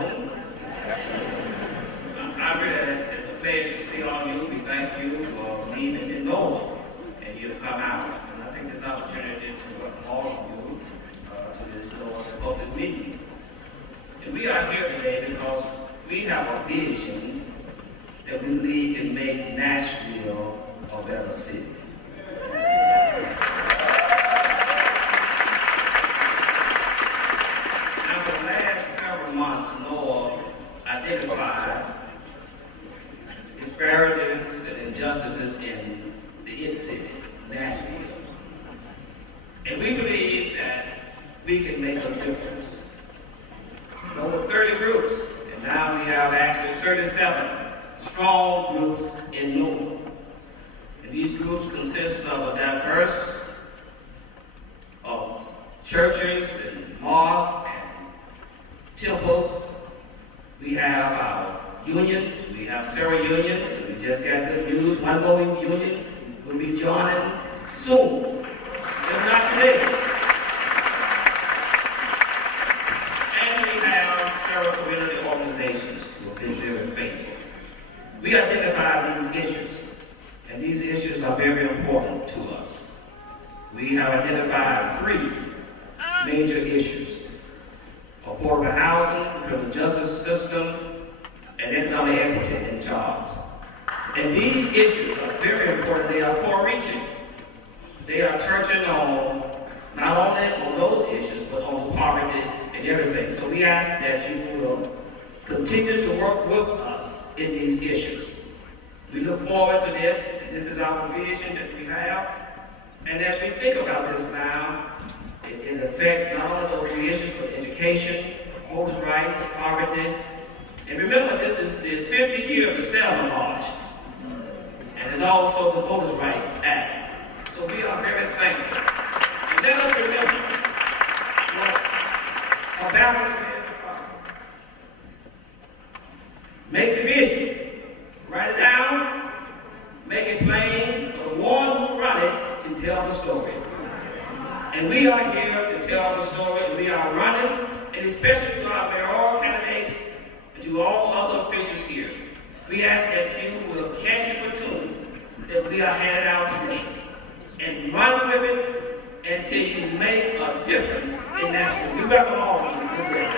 afternoon. It's a pleasure to see all of you. We thank you for leaving the know and you have come out. And I take this opportunity to welcome all of you to this Lord's public meeting. And we are here today because we have a vision that we believe can make Nashville a better city. Now, for the last several months, Lord identified disparities and injustices in the city, Nashville. And we believe that we can make a difference. Over 30 groups, and now we have actually 37 strong groups in North. And these groups consist of a diverse of churches and mosques and temples. We have our unions. We have several unions. We just got good news. One more union will be joining soon. If not today. And we have several community organizations who have been very faithful. We identified these issues, and these issues are very important to us. We have identified 3 major issues: affordable housing, criminal justice system, and economic equity in jobs. And these issues are very important. They are far-reaching. They are touching on not only on those issues, but on poverty and everything. So we ask that you will continue to work with us in these issues. We look forward to this. This is our vision that we have. And as we think about this now, it affects not only those issues, but education, voters' rights, poverty. And remember, this is the 50th year of the Selma March. And it's also the Voters' Rights Act. So we are very thankful. And let us remember what our Bible said. Make the vision, write it down, make it plain for the one who run it to tell the story. And we are here to tell the story, and we are running, and especially to our mayoral candidates and to all other officials here. We ask that you will catch the platoon that we are handed out today and run with it until you make a difference in Nashville. We welcome all of you this day.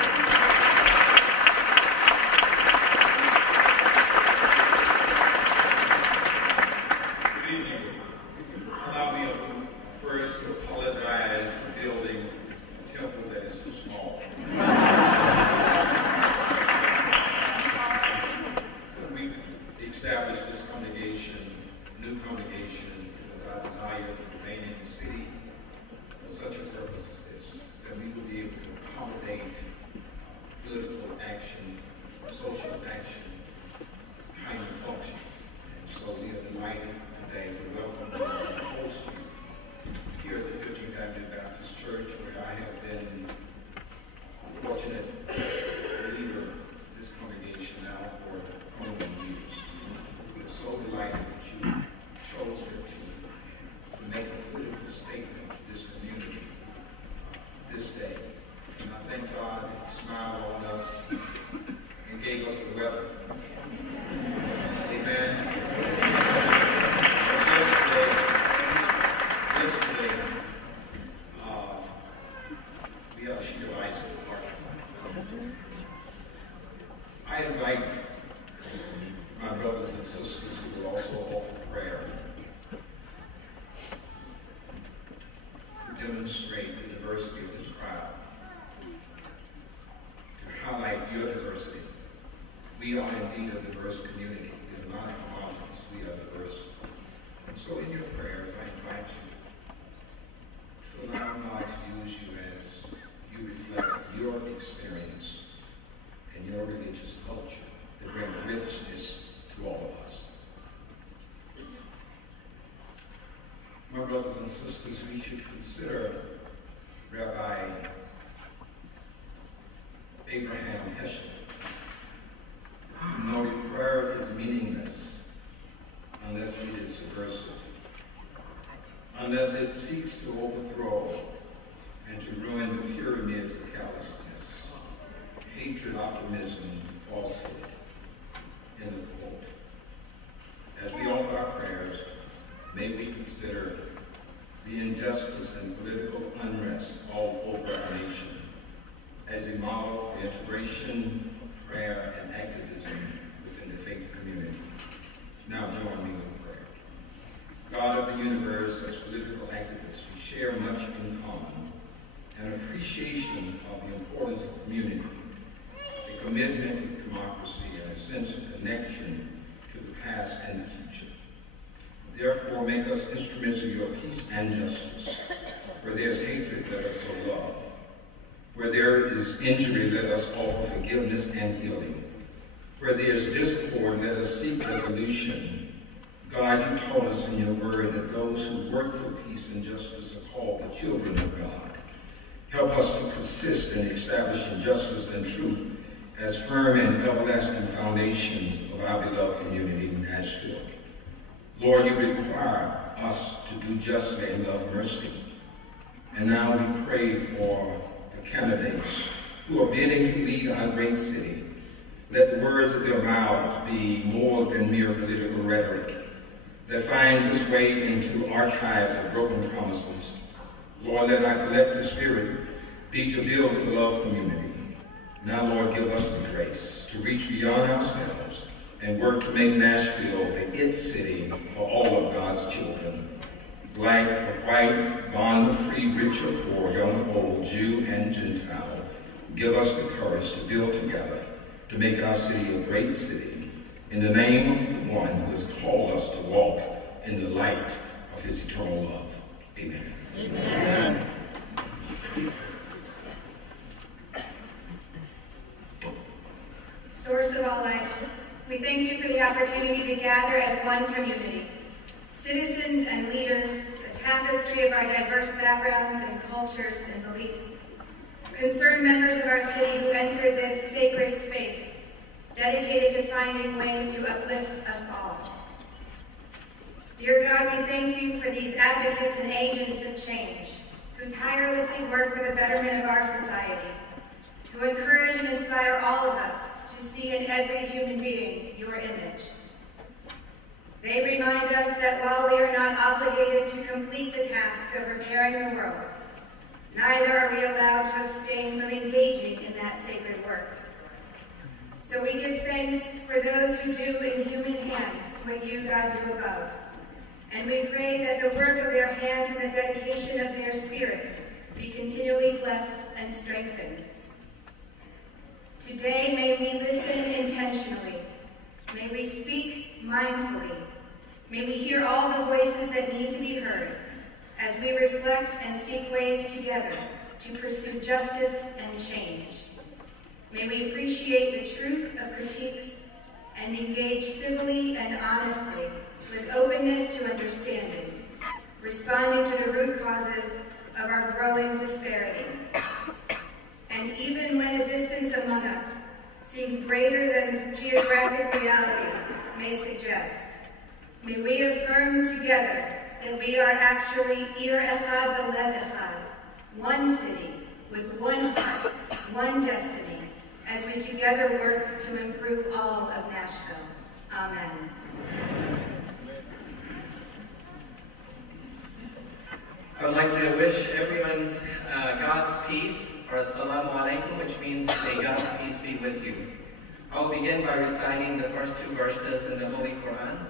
Brothers and sisters, we should consider Rabbi Abraham Heschel, who noted prayer is meaningless unless it is subversive, unless it seeks to overthrow and to ruin the pyramids of callousness, hatred, hatred, optimism, falsehood in the quote. As we offer our prayers, may we consider the injustice and political unrest all over our nation as a model for integration of prayer and activism within the faith community. Now join me with prayer. God of the universe, as political activists, we share much in common, an appreciation of the importance of community, a commitment to democracy, and a sense of connection to the past and the future. Therefore, make us instruments of your peace and justice. Where there is hatred, let us sow love. Where there is injury, let us offer forgiveness and healing. Where there is discord, let us seek resolution. God, you taught us in your word that those who work for peace and justice are called the children of God. Help us to persist in establishing justice and truth as firm and everlasting foundations of our beloved community in Nashville. Lord, you require us to do justly and love mercy. And now we pray for the candidates who are bidding to lead our great city. Let the words of their mouths be more than mere political rhetoric that finds its way into archives of broken promises. Lord, let our collective spirit be to build a beloved community. Now, Lord, give us the grace to reach beyond ourselves and work to make Nashville the it city for all of God's children. Black or white, bond or free, rich or poor, young or old, Jew and Gentile, give us the courage to build together to make our city a great city in the name of the one who has called us to walk in the light of his eternal love. Amen. Amen. Source of all life, we thank you for the opportunity to gather as one community. Citizens and leaders, a tapestry of our diverse backgrounds and cultures and beliefs. Concerned members of our city who entered this sacred space, dedicated to finding ways to uplift us all. Dear God, we thank you for these advocates and agents of change who tirelessly work for the betterment of our society, who encourage and inspire all of us to see in every human being your image. They remind us that while we are not obligated to complete the task of repairing the world, neither are we allowed to abstain from engaging in that sacred work. So we give thanks for those who do in human hands what you, God, do above. And we pray that the work of their hands and the dedication of their spirits be continually blessed and strengthened. Today, may we listen intentionally. May we speak mindfully. May we hear all the voices that need to be heard as we reflect and seek ways together to pursue justice and change. May we appreciate the truth of critiques and engage civilly and honestly with openness to understanding, responding to the root causes of our growing disparity. And even when the distance among us seems greater than geographic reality may suggest, may we affirm together that we are actually Ir Echad B'Lev Echad, one city with one heart, one destiny, as we together work to improve all of Nashville. Amen. I would like to wish everyone God's peace, or Assalamu Alaikum, which means may God's peace be with you. I'll begin by reciting the first two verses in the Holy Quran.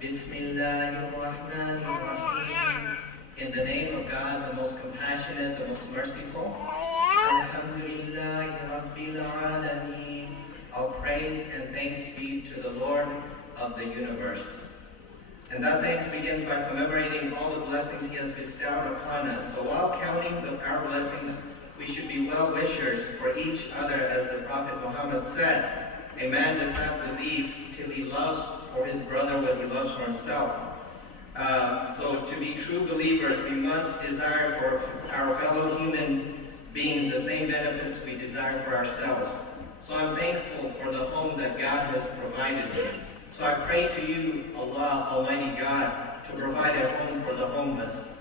Bismillahirrahmanirrahim. In the name of God, the most compassionate, the most merciful. Alhamdulillahi Rabbil Alameen. All praise and thanks be to the Lord of the universe. And that thanks begins by commemorating all the blessings he has bestowed upon us. So while counting our blessings, we should be well-wishers for each other, as the Prophet Muhammad said, a man does not believe till he loves for his brother what he loves for himself. So to be true believers, we must desire for our fellow human beings the same benefits we desire for ourselves. So I'm thankful for the home that God has provided me. So I pray to you, Allah, Almighty God, to provide a home for the homeless.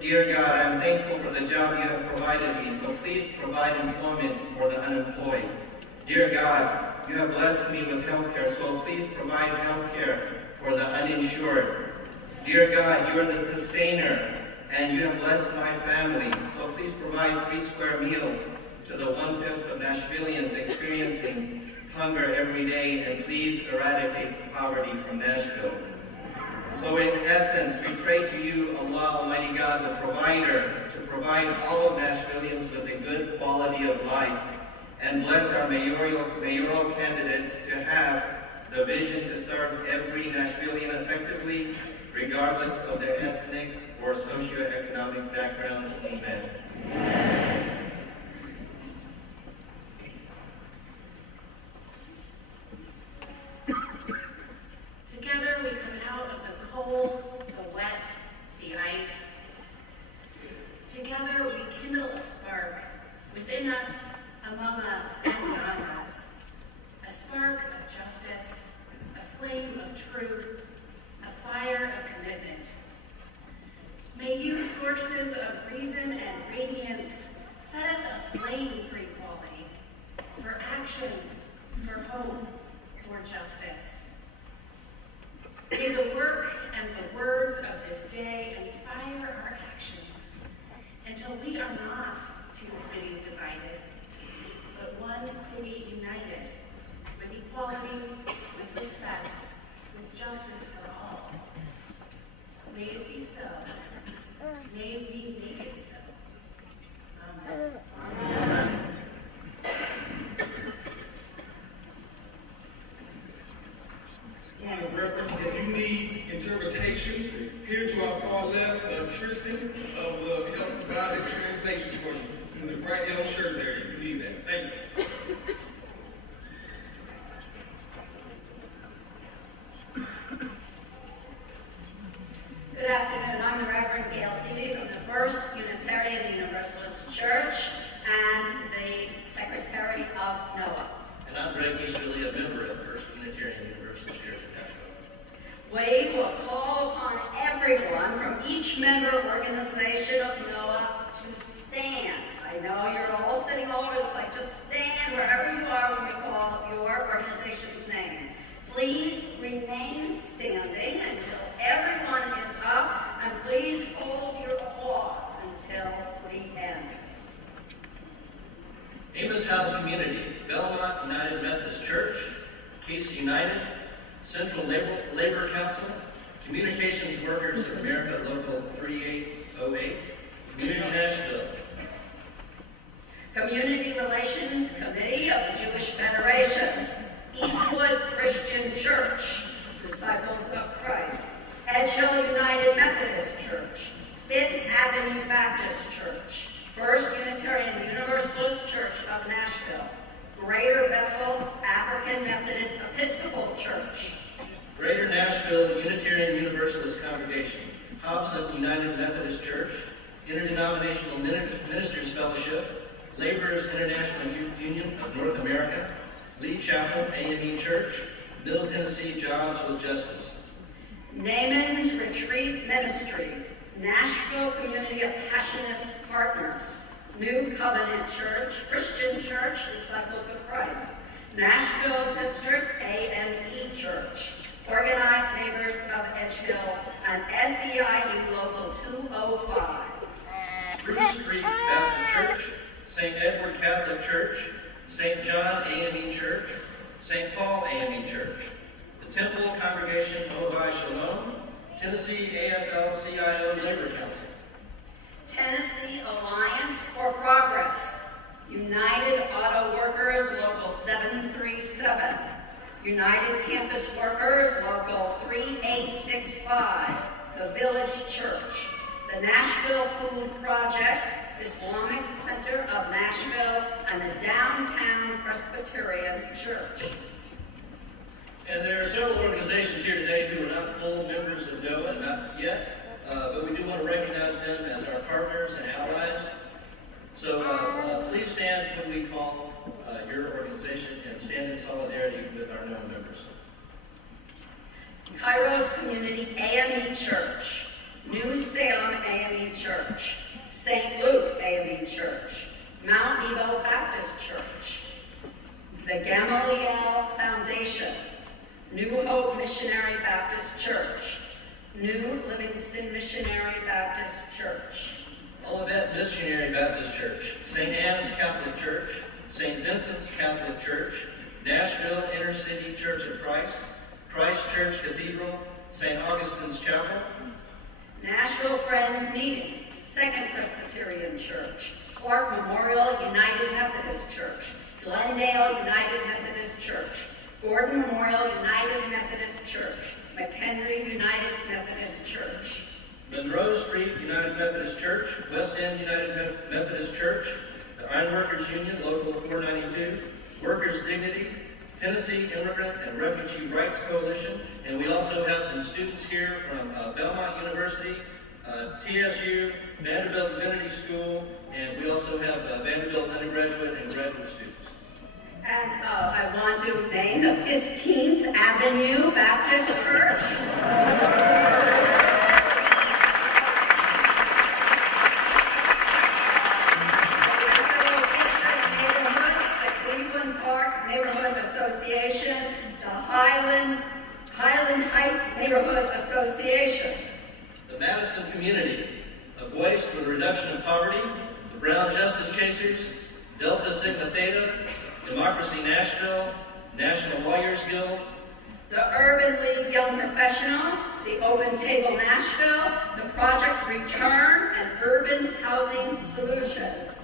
Dear God, I'm thankful for the job you have provided me, so please provide employment for the unemployed. Dear God, you have blessed me with health care, so please provide health care for the uninsured. Dear God, you are the sustainer, and you have blessed my family, so please provide 3 square meals to the 1/5 of Nashvillians experiencing hunger every day, and please eradicate poverty from Nashville. So in essence, we pray to you, Allah, Almighty God, the provider, to provide all of Nashvillians with a good quality of life, and bless our mayoral candidates to have the vision to serve every Nashvillian effectively, regardless of their ethnic or socioeconomic background. Amen. Together we come out of the cold, the wet, the ice. Together we kindle a spark within us, among us, and beyond us. A spark of justice, a flame of truth, a fire of commitment. May you, sources of reason and radiance, set us aflame for equality, for action, for hope, for justice. May the work and the words of this day inspire our actions until we are not 2 cities divided, but one city united, with equality, with respect, with justice for all. May it be so. May we make it so. Amen. Amen. Point of reference, if you need interpretation, here to our far left, Tristan will help provide the translation for you. It's in the bright yellow shirt there, if you need that. Thank you. Good afternoon. I'm the Reverend Gail Seeley from the First Unitarian Universalist Church and the Secretary of NOAA. And I'm Greg Easterly, a member of First Unitarian Universalist Church in Nashville. We will call upon everyone from each member organization of NOAA to stand. I know you're all sitting all over the place. Just stand wherever you are when we call your organization's name. Please remain standing until everyone is up, and please hold your applause until the end. Amos House Community, Belmont United Methodist Church, Casey United, Central Labor Council, Communications Workers of America Local 3808, Community Nashville. Community Relations Committee of the Jewish Federation, Eastwood Christian Church, Disciples of Christ, Edge Hill United Methodist Church, Fifth Avenue Baptist Church, First Unitarian Universalist Church of Nashville, Greater Bethel African Methodist Episcopal Church, Greater Nashville Unitarian Universalist Congregation, Hobson United Methodist Church, Interdenominational Ministers Fellowship, Laborers International Union of North America, Lee Chapel AME Church, Middle Tennessee Jobs with Justice. Naaman's Retreat Ministries, Nashville Community of Passionist Partners, New Covenant Church, Christian Church, Disciples of Christ, Nashville District AME Church, Organized Neighbors of Edge Hill, and SEIU Local 205. Spruce Street Baptist Church, St. Edward Catholic Church, St. John AME Church, St. Paul AME Church, the Temple Congregation Ojai Shalom, Tennessee AFL-CIO Labor Council, Tennessee Alliance for Progress, United Auto Workers Local 737, United Campus Workers Local 3865, the Village Church, the Nashville Food Project, Islamic Center of Nashville, and the Downtown Presbyterian Church. And there are several organizations here today who are not full members of NOAA, not yet, but we do want to recognize them as our partners and allies. So please stand when we call your organization and stand in solidarity with our NOAA members. Kairos Community AME Church, New Salem AME Church, St. Luke AME Church, Mount Nebo Baptist Church, the Gamaliel Foundation, New Hope Missionary Baptist Church, New Livingston Missionary Baptist Church, Olivet Missionary Baptist Church, St. Anne's Catholic Church, St. Vincent's Catholic Church, Nashville Inner City Church of Christ, Christ Church Cathedral, St. Augustine's Chapel, Nashville Friends Meeting, Second Presbyterian Church, Clark Memorial United Methodist Church, Glendale United Methodist Church, Gordon Memorial United Methodist Church, McHenry United Methodist Church, Monroe Street United Methodist Church, West End United Methodist Church, the Ironworkers Union, Local 492, Workers' Dignity, Tennessee Immigrant and Refugee Rights Coalition, and we also have some students here from Belmont University, TSU, Vanderbilt Divinity School, and we also have Vanderbilt undergraduate and graduate students. And I want to name the 15th Avenue Baptist Church. Neighborhood Association, the Highland Heights Neighborhood Association. The Madison Community, a voice for the reduction of poverty, the Brown Justice Chasers, Delta Sigma Theta, Democracy Nashville, National Lawyers Guild, the Urban League Young Professionals, the Open Table Nashville, the Project Return, and Urban Housing Solutions.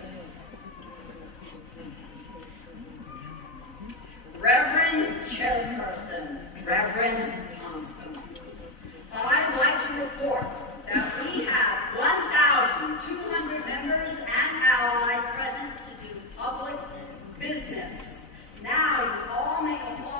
Reverend Chairperson, Reverend Thompson, I'd like to report that we have 1,200 members and allies present to do public business. Now you all may applaud.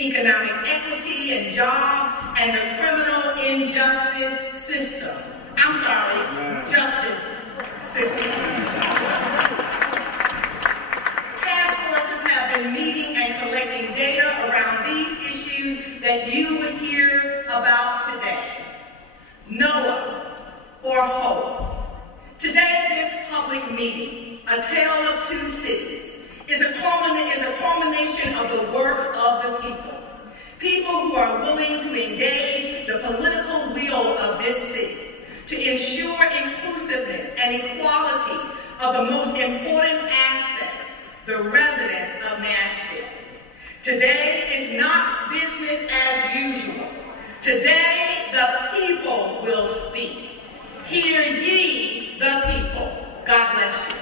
Economic equity and jobs, and the criminal injustice system. I'm sorry, justice system. Task forces have been meeting and collecting data around these issues that you would hear about today. Noah, for hope. Today, this public meeting, A Tale of Two Cities, is a culmination of the work of the people. People who are willing to engage the political will of this city to ensure inclusiveness and equality of the most important assets, the residents of Nashville. Today is not business as usual. Today, the people will speak. Hear ye the people. God bless you.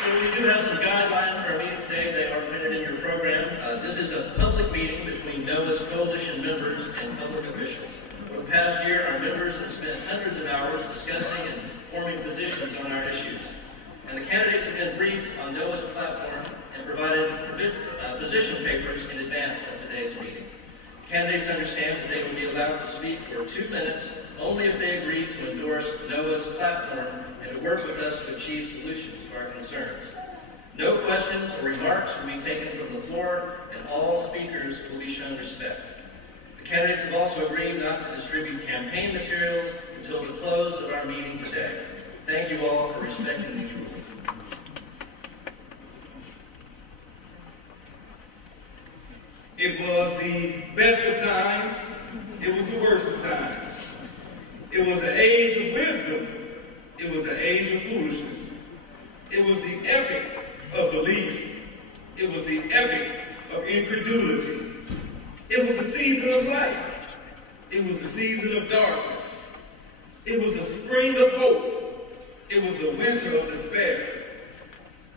So we do have some guidelines for our meeting today. They are printed in your program. This is a public meeting between NOAA's coalition members and public officials. Over the past year, our members have spent hundreds of hours discussing and forming positions on our issues. And the candidates have been briefed on NOAA's platform and provided position papers in advance of today's meeting. Candidates understand that they will be allowed to speak for 2 minutes only if they agree to endorse NOAA's platform and to work with us to achieve solutions to our concerns. No questions or remarks will be taken from the floor, and all speakers will be shown respect. The candidates have also agreed not to distribute campaign materials until the close of our meeting today. Thank you all for respecting these rules. It was the best of times. It was the worst of times. It was the age of wisdom. It was the age of foolishness. It was the epic of belief. It was the epic of incredulity. It was the season of light. It was the season of darkness. It was the spring of hope. It was the winter of despair.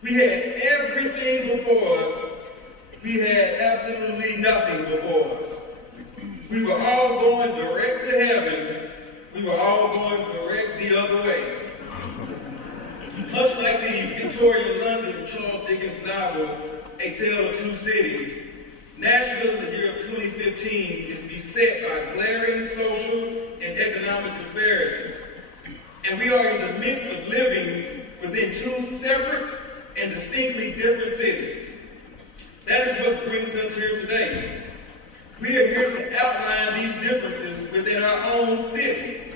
We had everything before us. We had absolutely nothing before us. We were all going direct to heaven. We were all going direct the other way. Much like the Victorian London Charles Dickens novel, A Tale of Two Cities, Nashville in the year of 2015 is beset by glaring social and economic disparities. And we are in the midst of living within two separate and distinctly different cities. That is what brings us here today. We are here to outline these differences within our own city,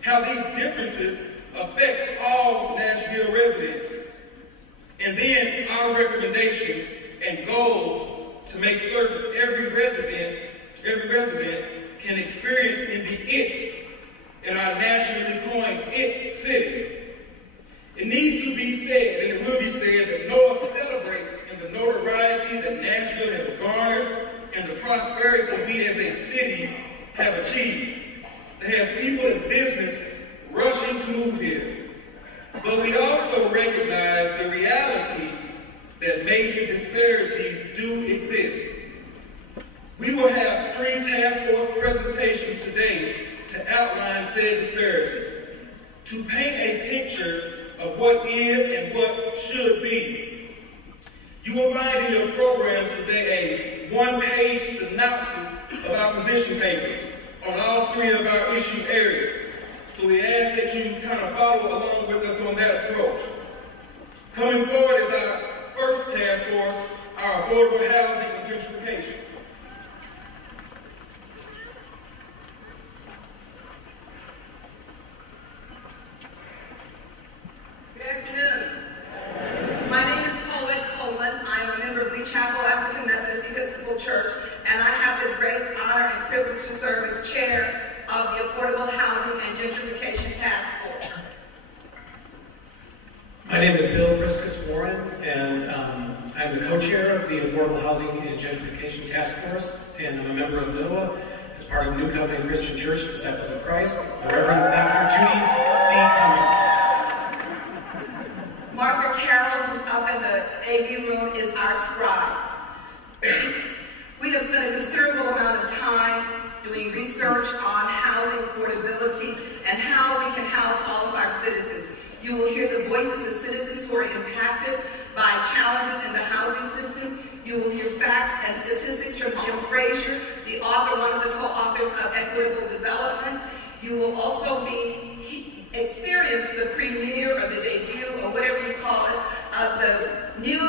how these differences affect all Nashville residents, and then our recommendations and goals to make certain every resident can experience in the it in our nationally coined it city. It needs to be said, and it will be said, that NOAA celebrates in the notoriety that Nashville has garnered and the prosperity we as a city have achieved, that has people in business rushing to move here. But we also recognize the reality that major disparities do exist. We will have 3 task force presentations today to outline said disparities, to paint a picture of what is and what should be. You will find in your programs today a 1-page synopsis of our position papers on all 3 of our issue areas. So we ask that you kind of follow along with us on that approach. Coming forward is our first task force, our affordable housing and gentrification. Good afternoon. My name is Colette Coleman. I am a member of Lee Chapel African Methodist Episcopal Church, and I have the great honor and privilege to serve as chair of the Affordable Housing and Gentrification Task Force. My name is Bill Friskus Warren, and I'm the co-chair of the Affordable Housing and Gentrification Task Force, and I'm a member of NOAA as part of New Covenant Christian Church, Disciples of Christ, Reverend Dr. Judy D. Cummings. Martha Carroll, who's up in the AV room, is our scribe. We have spent a considerable amount of time doing research on housing affordability and how we can house all of our citizens. You will hear the voices of citizens who are impacted by challenges in the housing system. You will hear facts and statistics from Jim Frazier, the author, one of the co-authors of Equitable Development. You will also experience the premiere or the debut or whatever you call it of the new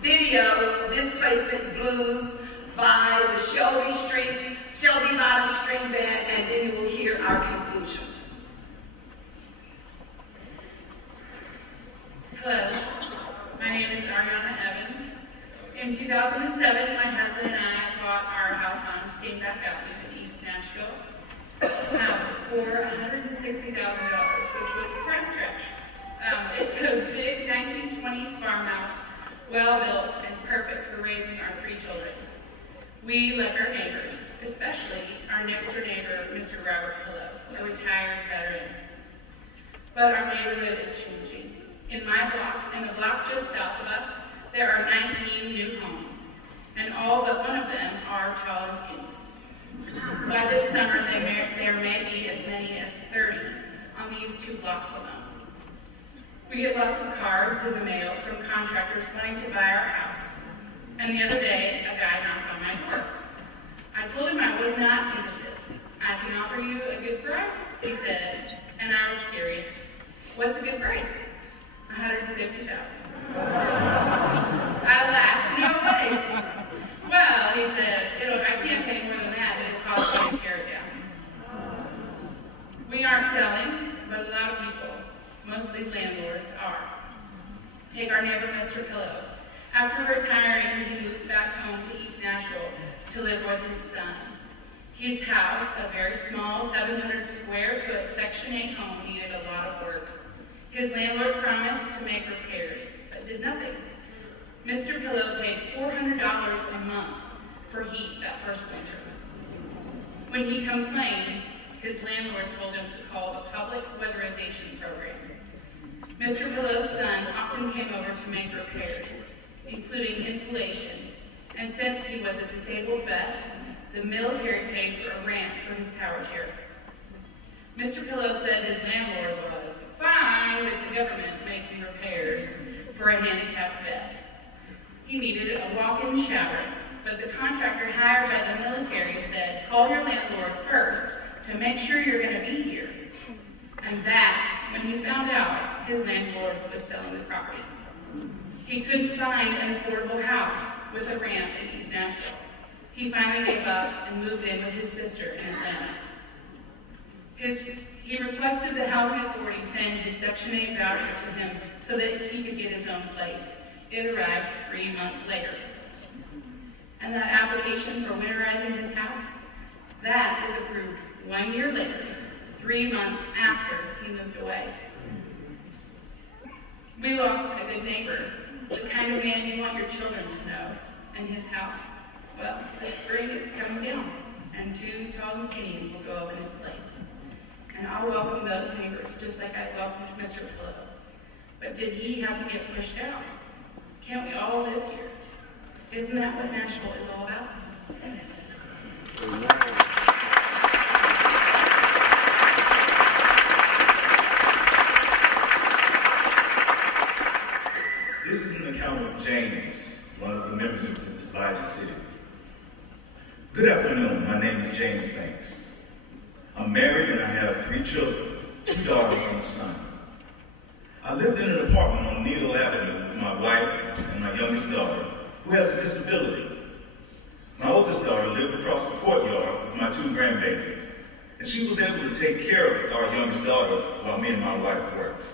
video, Displacement Blues, by the Shelby Bottom String Band, and then you will hear our conclusions. Hello, my name is Ariana Evans. In 2007, my husband and I bought our house on Steenbeck Avenue in East Nashville for $160,000, which was quite a stretch. It's a big 1920s farmhouse, well built and perfect for raising our 3 children. We like our neighbors, especially our next door neighbor, Mr. Robert Pillow, a retired veteran. But our neighborhood is changing. In my block, and the block just south of us, there are 19 new homes, and all but one of them are tall and skinny. By this summer, there may be as many as 30 on these 2 blocks alone. We get lots of cards in the mail from contractors wanting to buy our house. And the other day, a guy knocked on my door. I told him I was not interested. I can offer you a good price, he said, and I was curious. What's a good price? $150,000. I laughed, no way. Well, he said, I can't pay more than that, it'll cost me to tear it down. We aren't selling, but a lot of people, mostly landlords, are. Take our neighbor, Mr. Pillow. After retiring, he moved back home to East Nashville to live with his son. His house, a very small 700 square foot Section 8 home, needed a lot of work. His landlord promised to make repairs, but did nothing. Mr. Pillow paid $400 a month for heat that first winter. When he complained, his landlord told him to call the Public Weatherization Program. Mr. Pillow's son often came over to make repairs, including insulation, and since he was a disabled vet, the military paid for a ramp for his power chair. Mr. Pillow said his landlord was fine with the government making repairs for a handicapped vet. He needed a walk-in shower, but the contractor hired by the military said, call your landlord first to make sure you're going to be here. And that's when he found out his landlord was selling the property. He couldn't find an affordable house with a ramp in East Nashville. He finally gave up and moved in with his sister in Atlanta. He requested the Housing Authority send his Section 8 voucher to him so that he could get his own place. It arrived 3 months later. And that application for winterizing his house, that is approved 1 year later, 3 months after he moved away. We lost a good neighbor, the kind of man you want your children to know, and his house. Well, this spring it's coming down, and 2 tall and skinnies will go up in its place. And I'll welcome those neighbors just like I welcomed Mr. Pillow. But did he have to get pushed out? Can't we all live here? Isn't that what Nashville is all about? This is an account of James, one of the members of this divided city. Good afternoon, my name is James Banks. I'm married and I have 3 children, 2 daughters and a son. I lived in an apartment on Needle Avenue with my wife and my youngest daughter, who has a disability. My oldest daughter lived across the courtyard with my 2 grandbabies, and she was able to take care of our youngest daughter while me and my wife worked.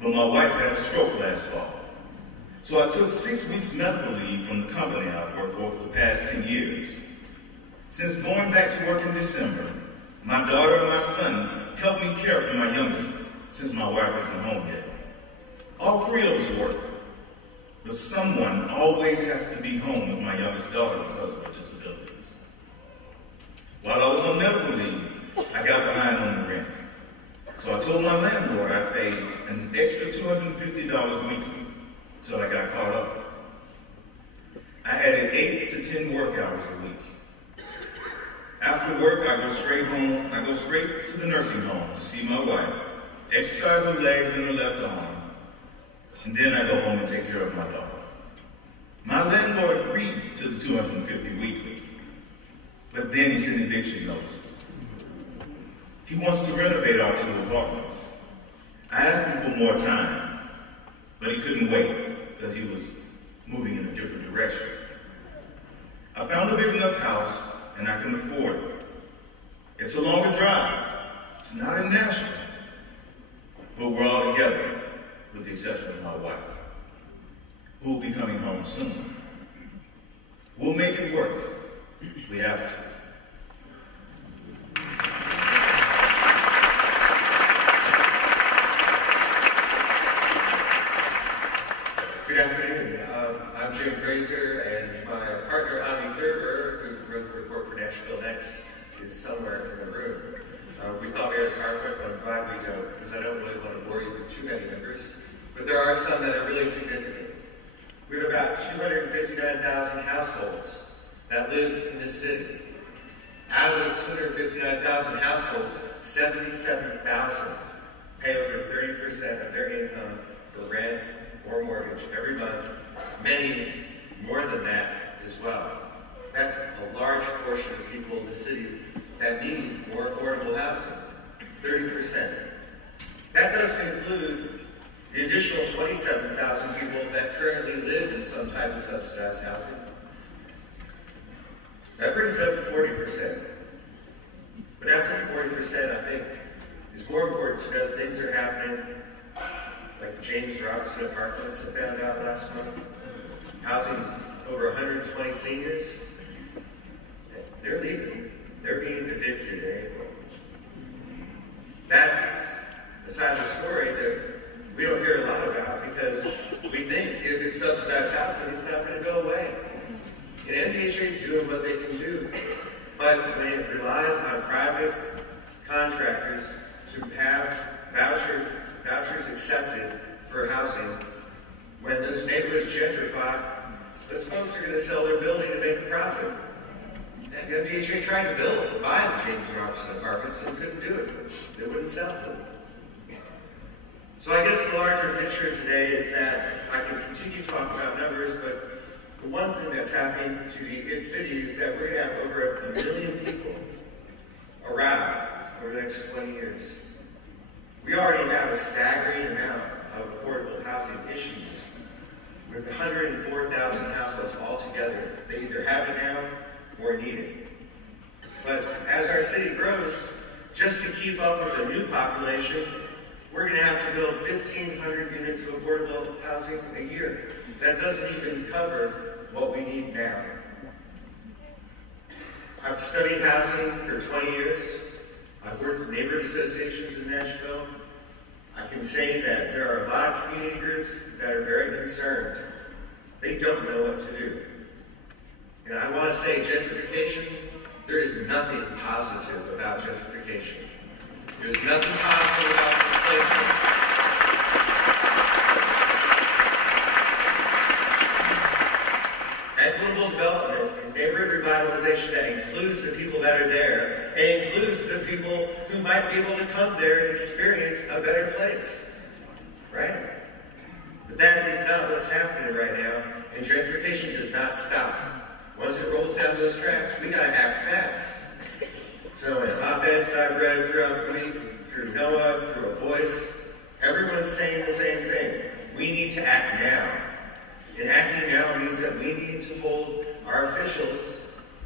But my wife had a stroke last fall, so I took 6 weeks medical leave from the company I've worked for the past 10 years. Since going back to work in December, my daughter and my son helped me care for my youngest since my wife isn't home yet. All 3 of us work, but someone always has to be home with my youngest daughter because of her disabilities. While I was on medical leave, I got behind on the rent. So I told my landlord I'd pay an extra $250 weekly until I got caught up. I added 8 to 10 work hours a week. After work, I go straight to the nursing home to see my wife, exercise her legs and her left arm, and then I go home and take care of my daughter. My landlord agreed to the $250 weekly, but then he sent eviction notices. He wants to renovate our 2 apartments. I asked him for more time, but he couldn't wait because he was moving in a different direction. I found a big enough house and I can afford it. It's a longer drive. It's not in Nashville, but we're all together with the exception of my wife, who will be coming home soon. We'll make it work. We have to. Good afternoon. I'm Jim Fraser, and my partner, Ami Thurber, who wrote the report for Nashville Next, is somewhere in the room. We thought we had a PowerPoint, but I'm glad we don't, because I don't really want to bore you with too many numbers. But there are some that are really significant. We have about 259,000 households that live in this city. Out of those 259,000 households, 77,000 pay over 30% of their income for rent or mortgage every month, many more than that as well. That's a large portion of people in the city that need more affordable housing, 30%. That doesn't include the additional 27,000 people that currently live in some type of subsidized housing. That brings it up to 40%. But after the 40%, I think it's more important to know that things are happening, like the James Robertson Apartments I found out last month, housing over 120 seniors. They're leaving. They're being evicted in April. That's the side of the story that we don't hear a lot about, because we think if it's subsidized housing, it's not going to go away. And NDHA is doing what they can do. But when it relies on private contractors to have vouchers accepted for housing, when those neighborhoods gentrify, those folks are going to sell their building to make a profit. And NDHA tried to buy the James Robertson Apartments and couldn't do it. They wouldn't sell them. So I guess the larger picture today is that I can continue to talk about numbers, but the one thing that's happening to the city is that we're going to have over 1 million people arrive over the next 20 years. We already have a staggering amount of affordable housing issues with 104,000 households altogether. They either have it now or need it. But as our city grows, just to keep up with the new population, we're going to have to build 1,500 units of affordable housing a year. That doesn't even cover what we need now. I've studied housing for 20 years. I've worked with neighborhood associations in Nashville. I can say that there are a lot of community groups that are very concerned. They don't know what to do. And I want to say gentrification, there is nothing positive about gentrification. There's nothing positive about displacement. Equitable development and neighborhood revitalization that includes the people that are there and includes the people who might be able to come there and experience a better place, right? But that is not what's happening right now, and gentrification does not stop. Once it rolls down those tracks, we gotta act fast. So in op-eds that I've read throughout the week, through NOAA, through A Voice, everyone's saying the same thing. We need to act now. And acting now means that we need to hold our officials,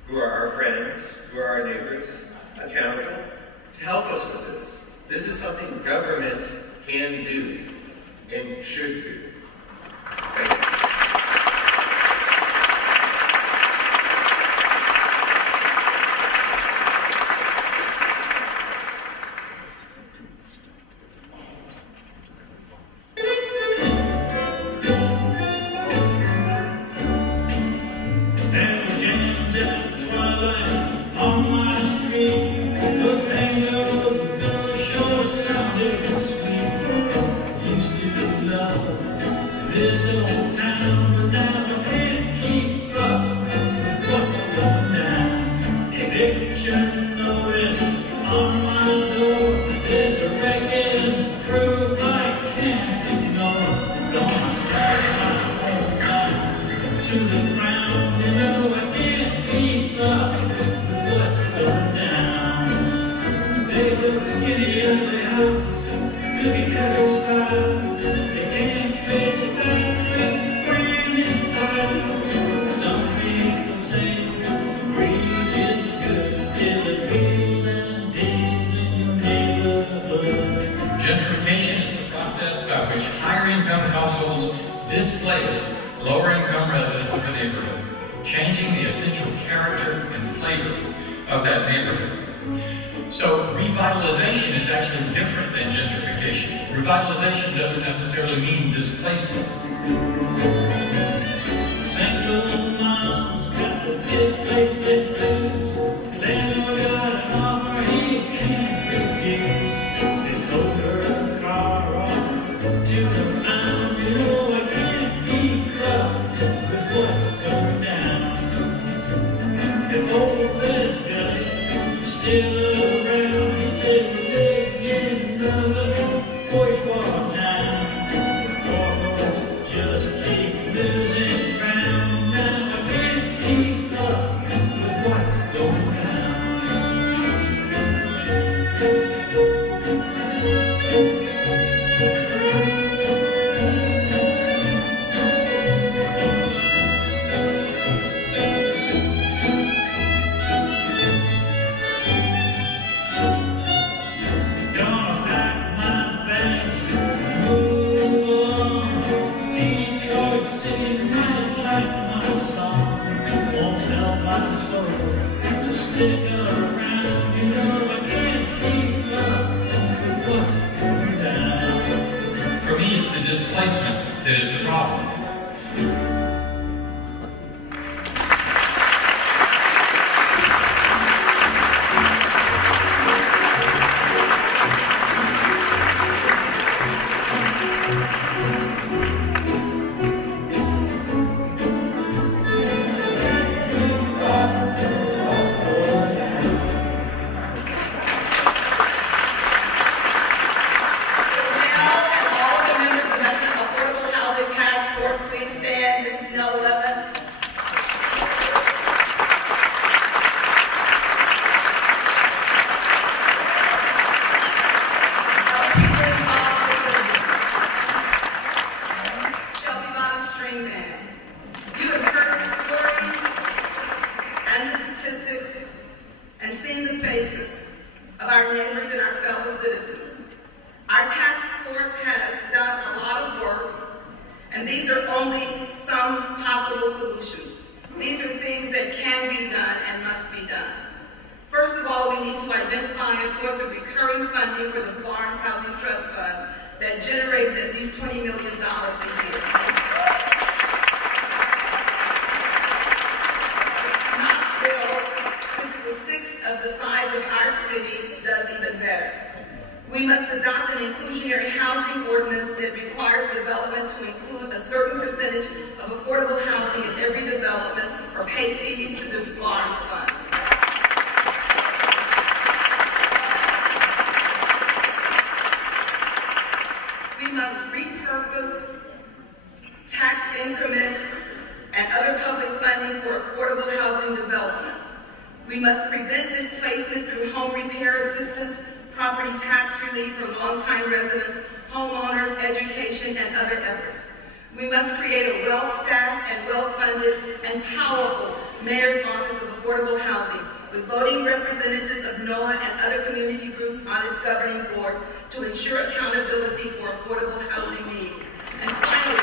who are our friends, who are our neighbors, accountable to help us with this. This is something government can do and should do. Thank you. To the skinny ugly houses, cookie cutter style. They can't fix a thing with granite tile. Some people say greed is good till it wheels and deals in your neighborhood. Gentrification is the process by which higher income households displace lower income residents of the neighborhood, changing the essential character and flavor of that neighborhood. So revitalization is actually different than gentrification. Revitalization doesn't necessarily mean displacement. Single moms got the displaced blues. Landlord got an offer he can't refuse. They towed her car off to the mound. You know I can't keep up with what's going down. If old Red Billy is still around, he said we're living in another bourgeois town. Poor folks just keep losing ground. Now I can't keep up with what's going down. Gonna pack my bags and move along. Detroit City might like my song. Won't sell my soul to stick around. You know I can't keep up with what's going down. For me, it's the displacement that is the problem. And seen the faces of our neighbors and our fellow citizens. Our task force has done a lot of work, and these are only some possible solutions. These are things that can be done and must be done. First of all, we need to identify a source of recurring funding for the Barnes Housing Trust Fund that generates at least $20 million a year. Of the size of our city does even better. We must adopt an inclusionary housing ordinance that requires development to include a certain percentage of affordable housing in every development or pay fees to the Barnes Fund. We must repurpose tax increment and other public funding for affordable housing development. We must prevent displacement through home repair assistance, property tax relief for longtime residents, homeowners, education, and other efforts. We must create a well-staffed and well-funded and powerful Mayor's Office of Affordable Housing with voting representatives of NOAA and other community groups on its governing board to ensure accountability for affordable housing needs. And finally,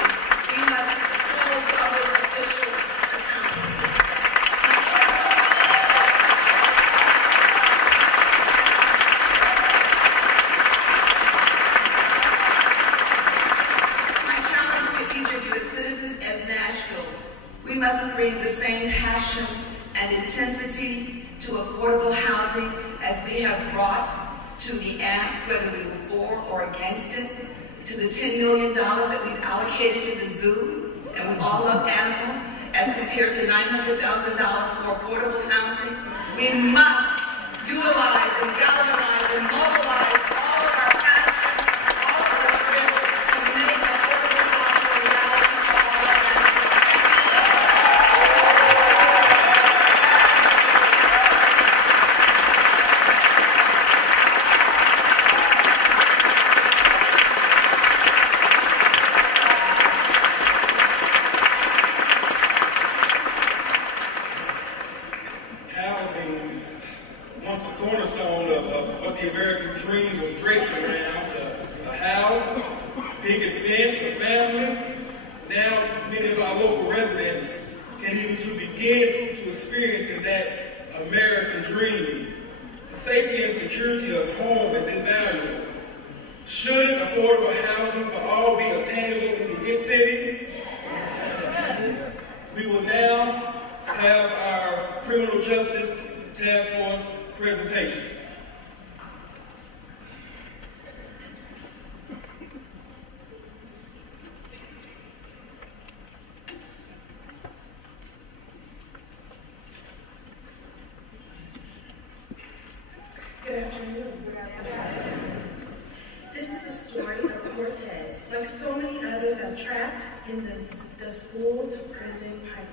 we must hold public officials accountable. We must bring the same passion and intensity to affordable housing as we have brought to the AMP, whether we were for or against it, to the $10 million that we've allocated to the zoo, and we all love animals, as compared to $900,000 for affordable housing. We must utilize and galvanize and mobilize all of our passion, all of our strength to make affordable housing a reality for all of our the American dream was draped around a house, picket fence, a family. Now, many of our local residents can even begin to experience that American dream. The safety and security of home is invaluable. Shouldn't affordable housing for all be attainable in the big city? We will now have our Criminal Justice Task Force presentation. Good afternoon. This is the story of Cortez, like so many others that are trapped in the school-to-prison pipeline.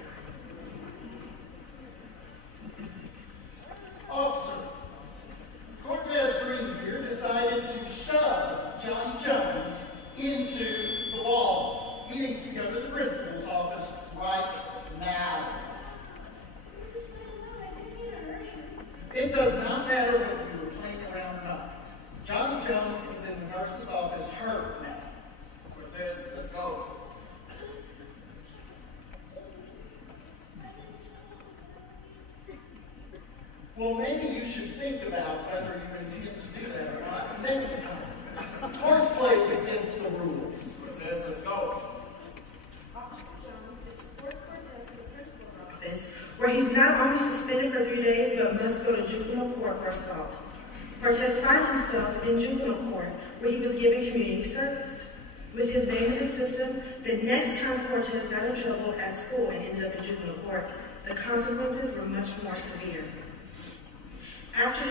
Officer, Cortez Green here decided to shove Johnny Jones into the wall. He needs to go to the principal's office right now. It does not matter whether you were playing around or not. Johnny Jones is in the nurse's office hurt now. Cortez, let's go. Well, maybe you should think about whether you intend to do that or not next time. Horseplay is against the rules. Cortez, let's go. Officer Jones escorts Cortez to the principal's office, where he's not only suspended for 3 days, but must go to juvenile court for assault. Cortez found himself in juvenile court, where he was given community service. With his name in the system, the next time Cortez got in trouble at school and ended up in juvenile court, the consequences were much more severe. After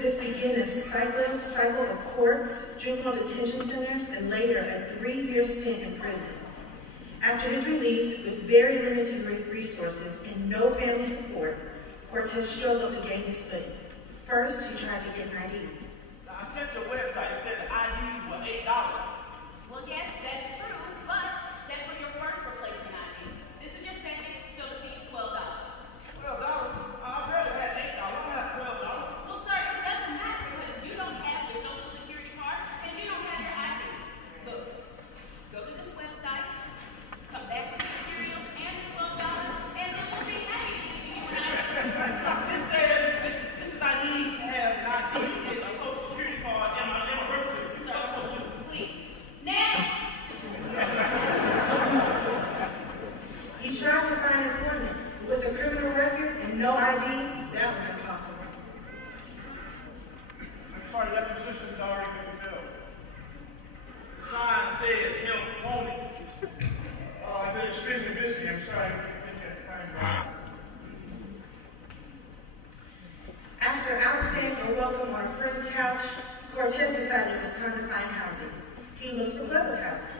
this began a cycle of courts, juvenile detention centers, and later a 3-year stint in prison. After his release, with very limited resources and no family support, Cortez struggled to gain his footing. First, he tried to get an ID. I checked your website. It said the IDs were $8. Well, yes, that's true, but that's for your first replacement ID. This is your second, so the fee's $12. $12? I barely had $8. I don't have $12. Well, sir, it doesn't matter because you don't have your social security card and you don't have your ID. Look, go to this website, come back to the materials and the $12, and then we'll be happy to issue you an ID. This is I need to have an ID, a social security card, and my birth certificate. Sir, please. Next! He tried to find employment, but with a criminal record and no ID, that was impossible. I'm sorry, that position's already been filled. The sign says help wanted. I've been extremely busy. I'm sorry, I didn't think that's time. After outstaying a welcome on a friend's couch, Cortez decided it was time to find housing. He looked for public housing.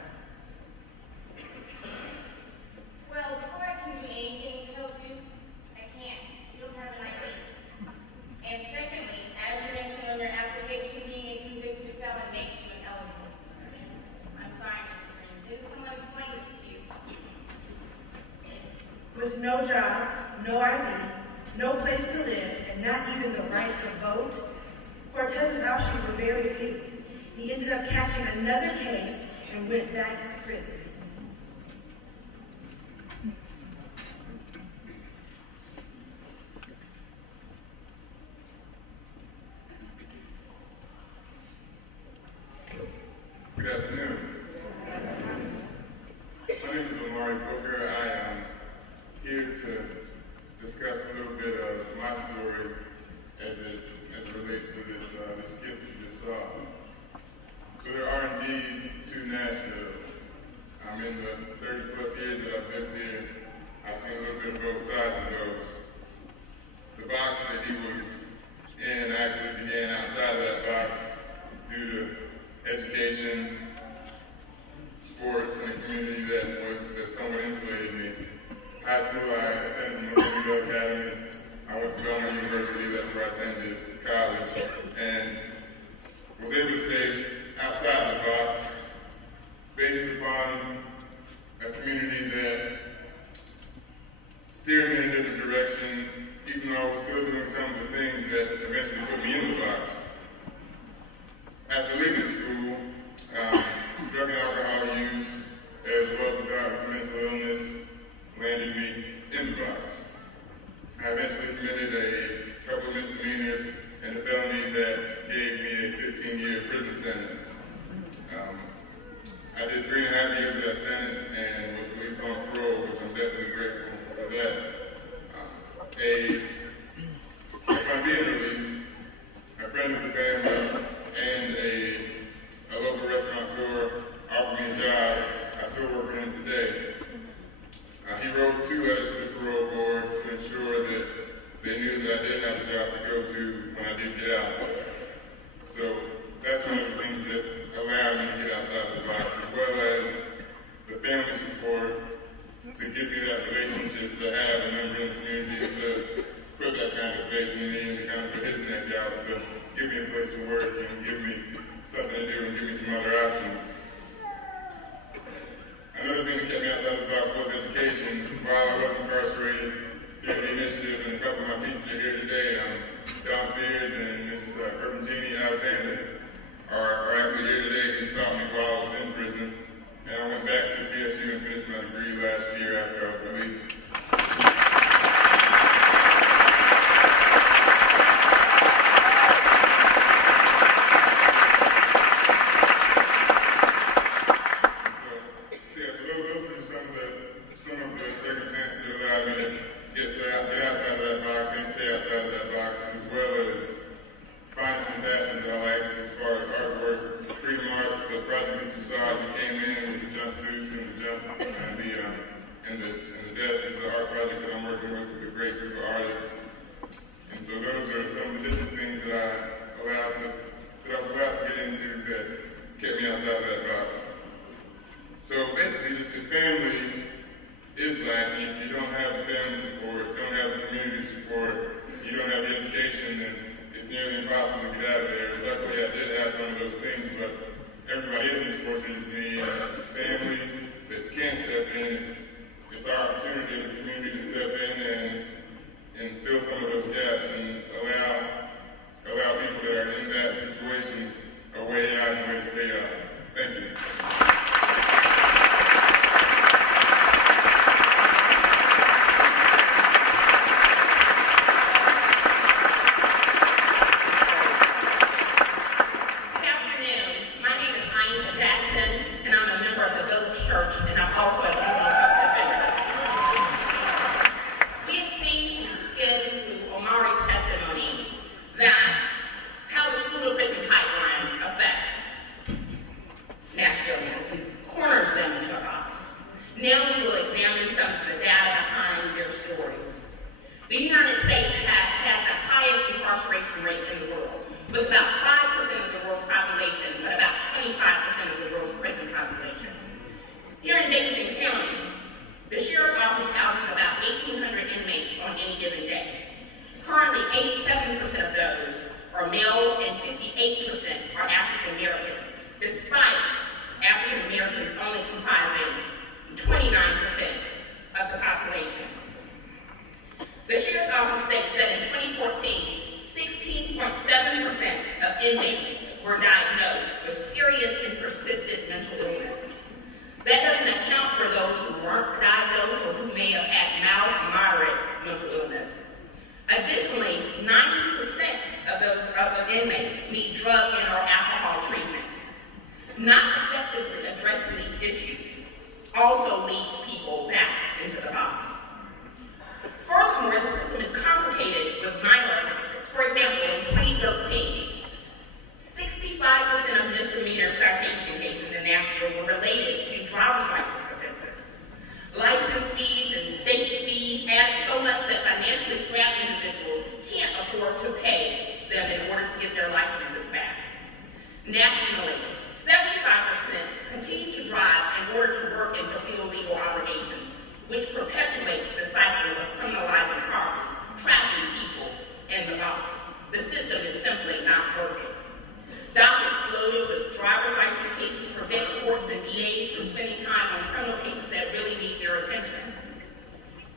Well, before I can do anything to help you, I can't. You don't have an ID. And secondly, as you mentioned on your application, being a convicted felon makes you ineligible. I'm sorry, Mr. Green. Didn't someone explain this to you? With no job, no ID, no place to live, and not even the right to vote, Cortez's options were very few. He ended up catching another case and went back to prison. Good afternoon. My name is Omari Booker. I am here to discuss a little bit of my story as it relates to this skit that you just saw. So there are indeed two Nashvilles. In the 30 plus years that I've lived here, I've seen a little bit of both sides of those. The box that he was in actually began outside of that box due to education, sports, and a community that somewhat insulated me. High school, I attended the Nashville Academy. I went to Belmont University, that's where I attended college, and was able to stay outside the box based upon a community that steered me in a different direction, even though I was still doing some of the things that eventually put me in the box. After leaving school, drug and alcohol use, as well as a bout with mental illness, landed me in the box. I eventually committed a couple of misdemeanors and a felony that gave me a 15-year prison sentence. I did 3.5 years of that sentence and was released on parole, which I'm definitely grateful for that. Upon being released, a friend of the family and a local restaurateur offered me a job. I still work for him today. He wrote 2 letters to the parole board to ensure that they knew that I did have a job to go to when I did get out. So that's one of the things that allowed me to get outside of the box, as well as the family support to give me that relationship, to have a member in the community to put that kind of faith in me and to kind of put his neck out to give me a place to work and give me something to do and give me some other options. Another thing that kept me outside of the box was education. While I was incarcerated, through the initiative, and a couple of my teachers are here today, Don Fears and Miss Jeannie Alexander are actually here today, who taught me while I was in prison. And I went back to TSU and finished my degree last year after I was released. Some of the circumstances that allowed me to get outside of that box and stay outside of that box, as well as find some passions that I liked as far as artwork, Freedom Arts, the project that you saw as you came in with the jumpsuits and the desk is the art project that I'm working with a great group of artists. And so those are some of the different things that I was allowed to get into that kept me outside of that box. So basically, just if family is lacking, if you don't have the family support, you don't have the community support, you don't have the education, then it's nearly impossible to get out of there. Luckily, I did have some of those things, but everybody isn't as fortunate as me. Family that can step in, it's our opportunity as a community to step in and fill some of those gaps and allow people that are in that situation a way out and a way to stay out. Thank you.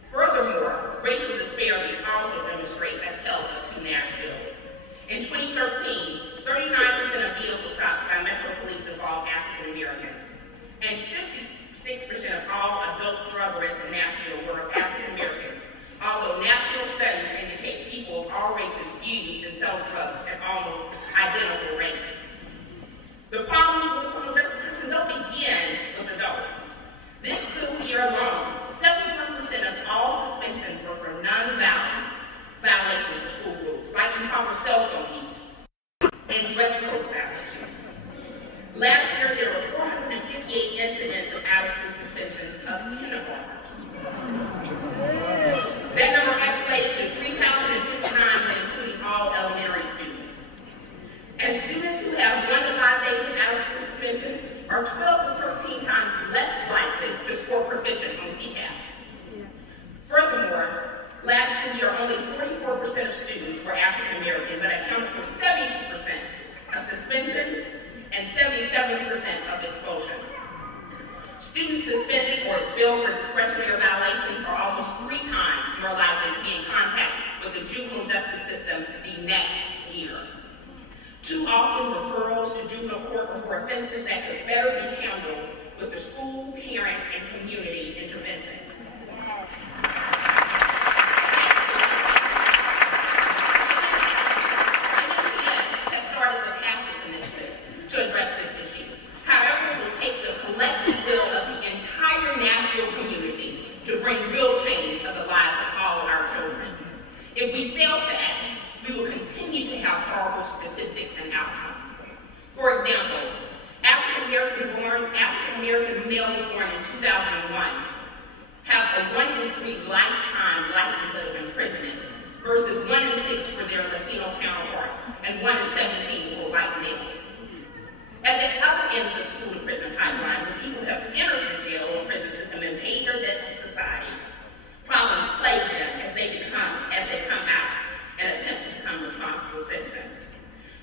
Furthermore, racial disparities also demonstrate Last school year, only 44% of students were African American, but accounted for 72% of suspensions and 77% of expulsions. Students suspended or expelled for discretionary violations are almost 3 times more likely to be in contact with the juvenile justice system the next year. Too often, referrals to juvenile court are for offenses that could better be handled with the school, parent, and community interventions. Has started the Catholic Initiative to address this issue. However, it will take the collective will of the entire Nashville community to bring real change of the lives of all our children. If we fail to act, we will continue to have horrible statistics and outcomes. For example, African American males born in 2001 have a 1 in 3 lifetime likelihood of imprisonment versus 1 in 6 for their Latino counterparts and 1 in 17 for white males. At the other end of the school and prison pipeline, when people have entered the jail or prison system and paid their debt to society, problems plague them as they come out and attempt to become responsible citizens.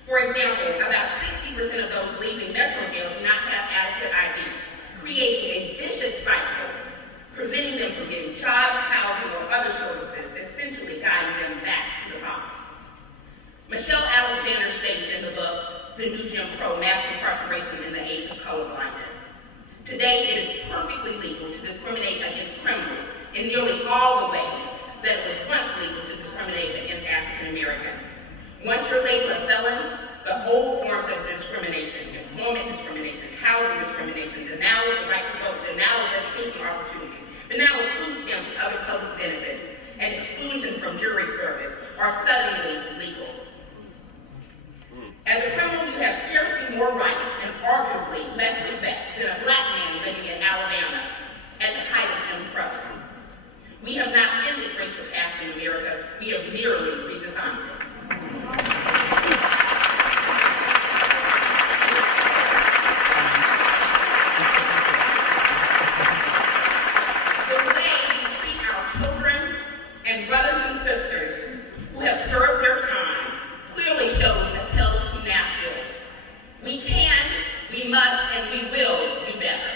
For example, about 60% of those leaving Metro jail do not have adequate ID, creating a vicious cycle, preventing them from getting jobs, housing, or other services, essentially guiding them back to the box. Michelle Alexander states in the book, The New Jim Crow, Mass Incarceration in the Age of Colorblindness. Today, it is perfectly legal to discriminate against criminals in nearly all the ways that it was once legal to discriminate against African Americans. Once you're labeled a felon, the old forms of discrimination, employment discrimination, housing discrimination, denial of the right to vote, denial of educational opportunities, denial of food stamps and other public benefits, and exclusion from jury service are suddenly legal. As a criminal, you have scarcely more rights and arguably less respect than a black man living in Alabama at the height of Jim Crow. We have not ended racial caste in America, we have merely redesigned it. The way we treat our children and brothers and sisters who have served their time clearly shows the tale of Two Nashvilles. We can, we must, and we will do better.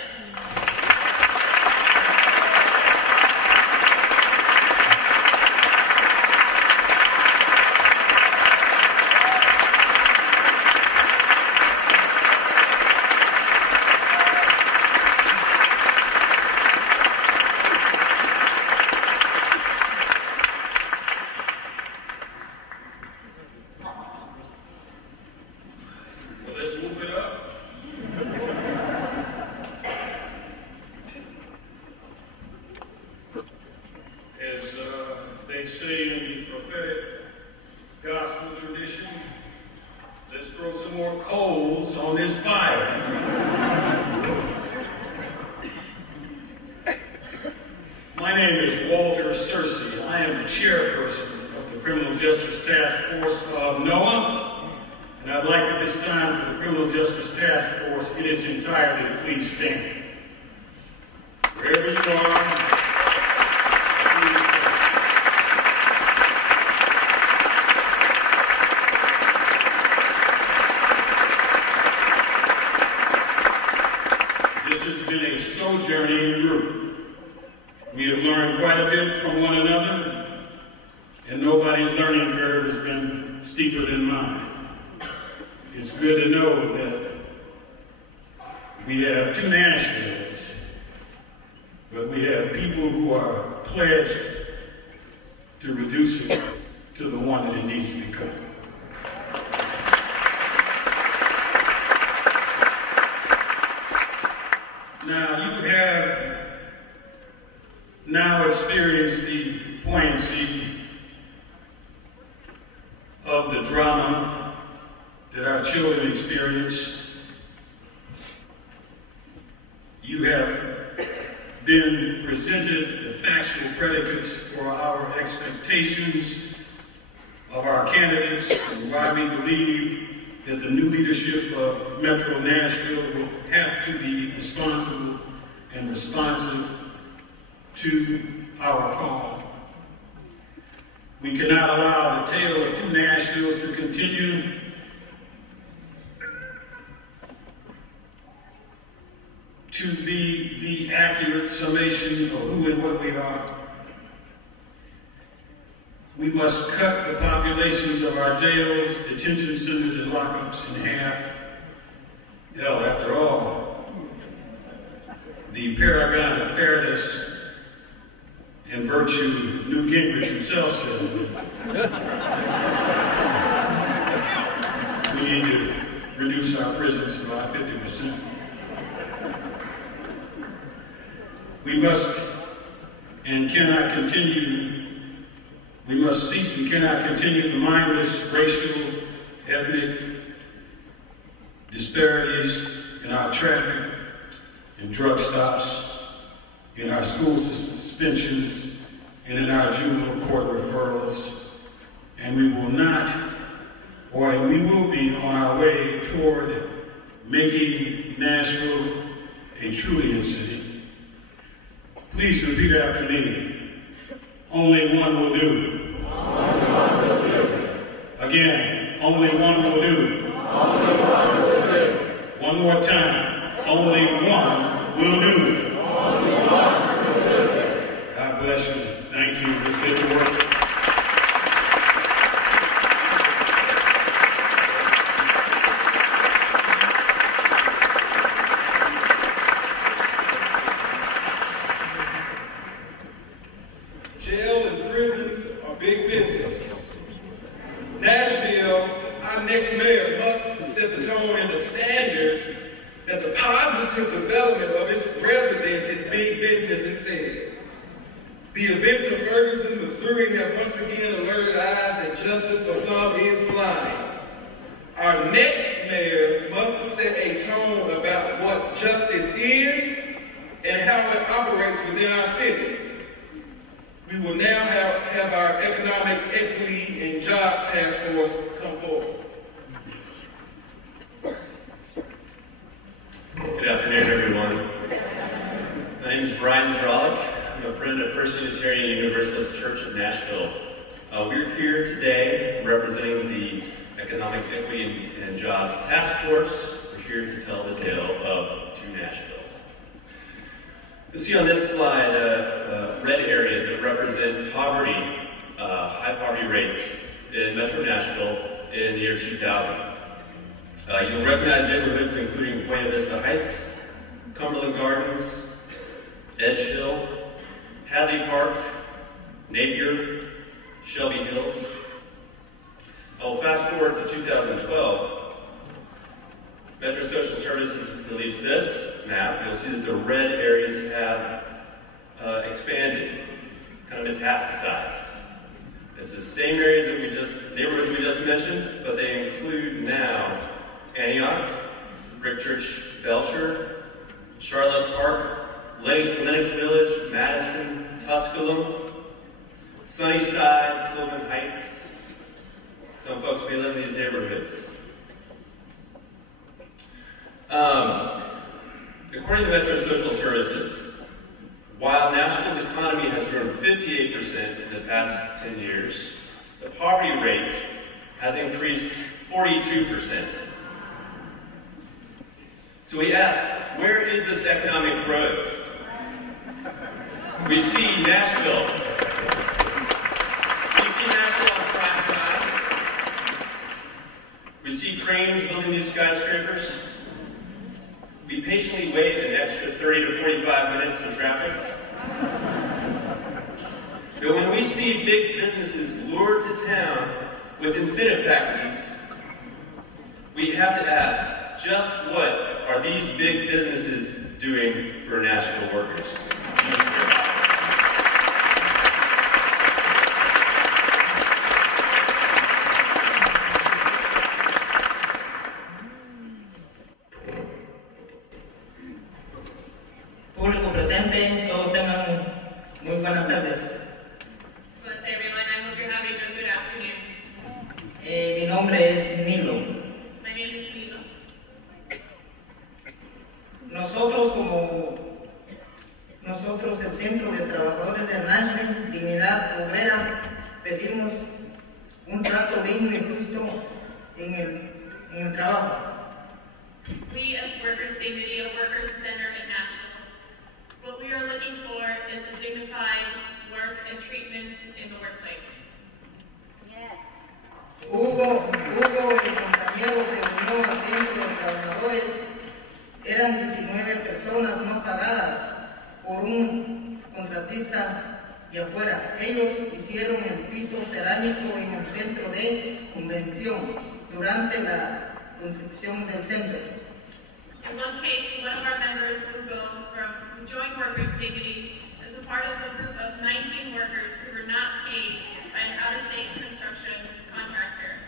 They say in the prophetic gospel tradition, let's throw some more coals on this fire. My name is Walter Searcy. I am the chairperson of the Criminal Justice Task Force of NOAA, and I'd like at this time for the Criminal Justice Task Force in its entirety to please stand. Wherever you are, sojourning group. We have learned quite a bit from one another, and nobody's learning curve has been steeper than mine. It's good to know that we have two Nashvilles, but we have people who are pledged to reduce it to the one that it needs to become. Now, you have now experienced the poignancy of the drama that our children experience. You have been presented the factual predicates for our expectations of our candidates and why we believe that the new leadership of Metro Nashville will have to be responsible and responsive to our call. We cannot allow the tale of Two Nashvilles to continue. To be the accurate summation of who and what we are. We must cut the populations of our jails, detention centers, and lockups in half. Hell, after all, the paragon of fairness and virtue, Newt Gingrich himself said, we need to reduce our prisons by 50%. We must and cannot continue, we must cease and cannot continue the mindless racial, ethnic disparities in our traffic and drug stops, in our school suspensions, and in our juvenile court referrals. And we will not, or we will be on our way toward making Nashville a Trillion city. Please repeat after me. Only one will do. Only one will do. Again, only one will do. Only one will do. One more time. Only one will do. Only one will do. God bless you. Thank you. Let's get to work. Jail and prisons are big business. Nashville, our next mayor, must set the tone and the standards that the positive development of its residents is big business instead. The events of Ferguson, Missouri have once again alerted eyes that justice for some is blind. Our next mayor must set a tone about what justice is and how it operates within our city. We will now have our Economic Equity and Jobs Task Force come forward. Good afternoon, everyone. My name is Brian Zeralik. I'm a friend of First Unitarian Universalist Church of Nashville. We're here today representing the Economic Equity and Jobs Task Force. We're here to tell the tale of Two Nashvilles. You see on this slide red areas that represent poverty, high poverty rates in Metro Nashville in the year 2000. You'll recognize neighborhoods including Buena Vista Heights, Cumberland Gardens, Edge Hill, Hadley Park, Napier, Shelby Hills. I'll fast forward to 2012. Metro Social Services released this map. You'll see that the red areas have expanded, kind of metastasized. It's the same areas that neighborhoods we just mentioned, but they include now Antioch, Brickchurch, Belcher, Charlotte Park, Lenox Village, Madison, Tusculum, Sunnyside, Sylvan Heights. Some folks may live in these neighborhoods. According to Metro Social Services, while Nashville's economy has grown 58% in the past 10 years, the poverty rate has increased 42%. So we ask, where is this economic growth? We see Nashville. We see Nashville on Pratt Drive. We see cranes building these skyscrapers. We patiently wait an extra 30 to 45 minutes in traffic. But when we see big businesses lured to town with incentive packages, we have to ask, just what are these big businesses doing for Nashville workers? Público presente, todos tengan muy buenas tardes. Just want to say, everyone, I hope you're having a good afternoon. Mi nombre es Nilo. My name is Nilo. Nosotros, el Centro de Trabajadores de Nashville, Dignidad Obrera, pedimos un trato digno y justo en el trabajo. We as Workers' Dignity, a workers' center in Nashville, what we are looking for is a dignified work and treatment in the workplace. Yes. Hugo, el compañero, se unió al centro de trabajadores. Eran 19 personas no pagadas por un contratista de afuera. Ellos hicieron el piso cerámico en el centro de convención durante la construcción del centro. In one case, one of our members, Hugo, who joined Workers' Dignity as a part of a group of 19 workers who were not paid by an out-of-state construction contractor.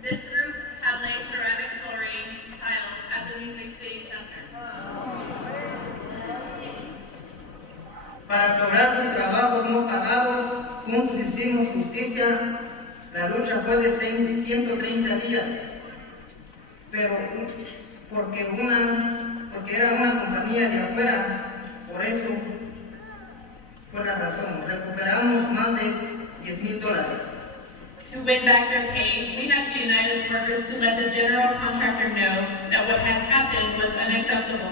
This group had laid ceramic flooring tiles at the Music City Center. Para cobrar sus trabajos no pagados, juntos hicimos justicia. La lucha fue de 130 días, pero porque era una compañía de afuera, por eso fue la razón. Recuperamos más de $10,000. To win back their pay, we had to unite as workers to let the general contractor know that what had happened was unacceptable.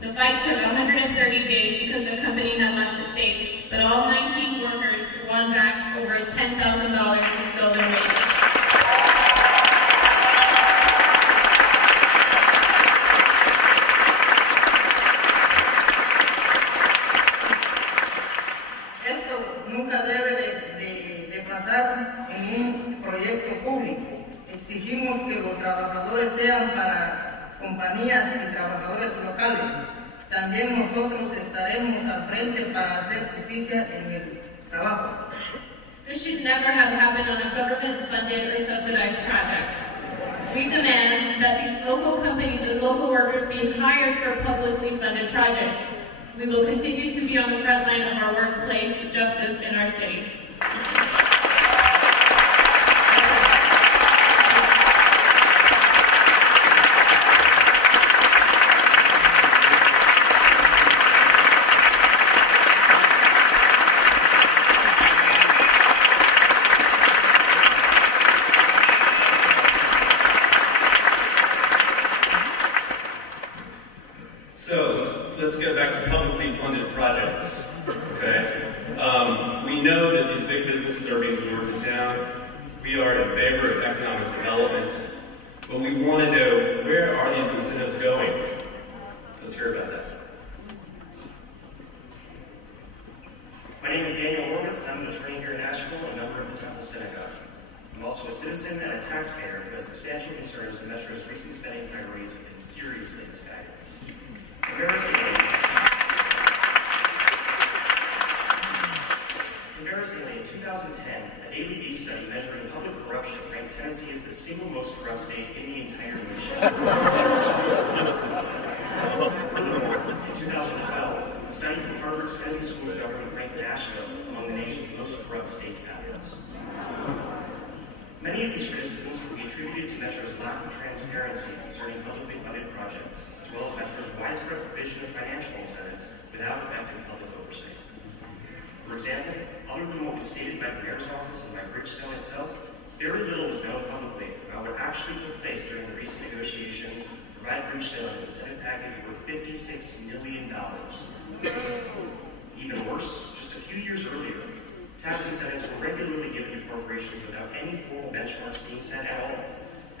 The fight took 130 days because the company had left the state, but all 19 workers won back over $10,000 in stolen wages. Nunca debe de pasar en un proyecto público. Exigimos que los trabajadores sean para compañías y trabajadores locales. También nosotros estaremos al frente para hacer justicia en el trabajo. This should never have happened on a government-funded or subsidized project. We demand that these local companies and local workers be hired for publicly funded projects. We will continue to be on the front line of our workplace justice in our city. Let's get back to publicly funded projects, okay? We know that these big businesses are being lured to town. We are in favor of economic development, but we want to know, where are these incentives going? Let's hear about that. My name is Daniel Horwitz, and I'm an attorney here in Nashville and a member of the Temple Synagogue. I'm also a citizen and a taxpayer who has substantial concerns with Metro's recent spending priorities have been seriously misguided. Embarrassingly, in 2010, a Daily Beast study measuring public corruption ranked Tennessee as the single most corrupt state in the entire nation. Furthermore, in 2012, a study from Harvard's Kennedy School of Government ranked Nashville among the nation's most corrupt state capitals. Many of these criticisms can be attributed to Metro's lack of transparency concerning publicly funded projects, as well as Metro's widespread provision of financial incentives without effective public oversight. For example, other than what was stated by the mayor's office and by Bridgestone itself, very little is known publicly about what actually took place during the recent negotiations to provide Bridgestone an incentive package worth $56 million. Even worse, just a few years earlier, tax incentives were regularly given to corporations without any formal benchmarks being set at all,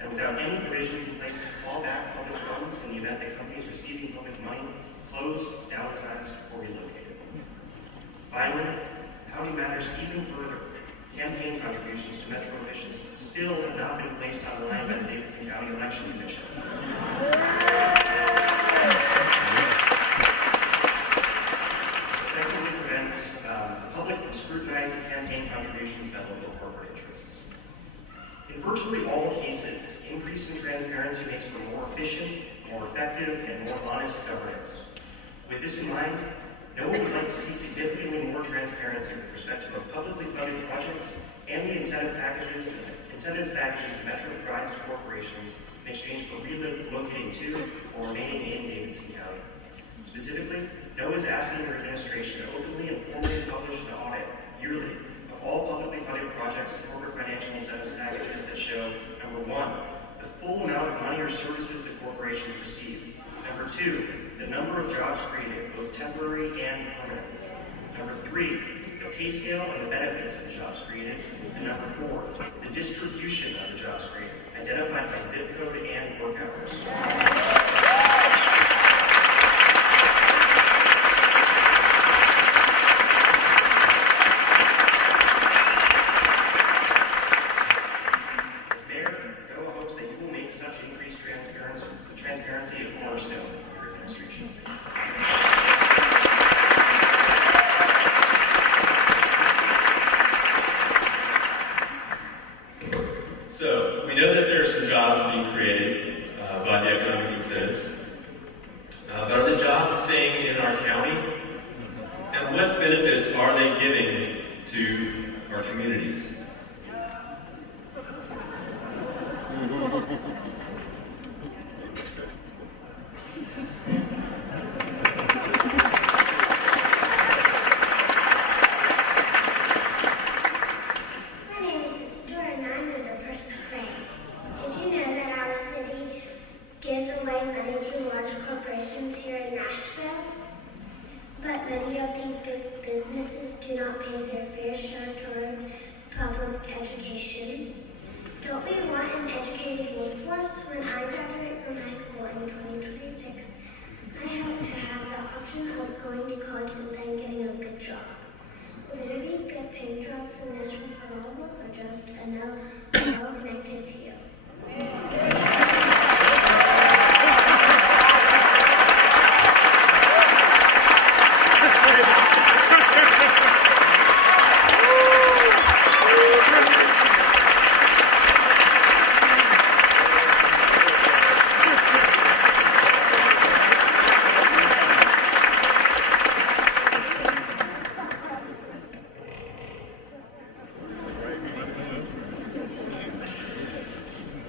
and without any provisions in place to claw back public funds in the event that companies receiving public money closed, downsized, or relocated. Finally, accounting matters even further. Campaign contributions to Metro officials still have not been placed online by the Davidson County Election Commission. Prevents the public from scrutinizing campaign contributions by local corporate interests. In virtually all cases, increase in transparency makes for more efficient, more effective, and more honest governance. With this in mind, NOAA would like to see significantly more transparency with respect to both publicly funded projects and the incentives packages that Metro provides to corporations in exchange for relocating to or remaining in Davidson County. Specifically, NOAA is asking your administration to openly and formally publish an audit yearly of all publicly funded projects financial incentives packages that show, number one, the full amount of money or services that corporations receive. Number two, the number of jobs created, both temporary and permanent. Number three, the pay scale and the benefits of the jobs created. And number four, the distribution of the jobs created, identified by zip code and work hours. Transparency a cornerstone of your administration. So, we know that there are some jobs being created by the economic incentives, but are the jobs staying in our county? And what benefits are they giving to our communities? gives away money to large corporations here in Nashville, but many of these big businesses do not pay their fair share toward public education. Don't we want an educated workforce? When I graduate from high school in 2026, I hope to have the option of going to college and then getting a good job. Will there be good paying jobs in Nashville for all of us, or just a well-connected few?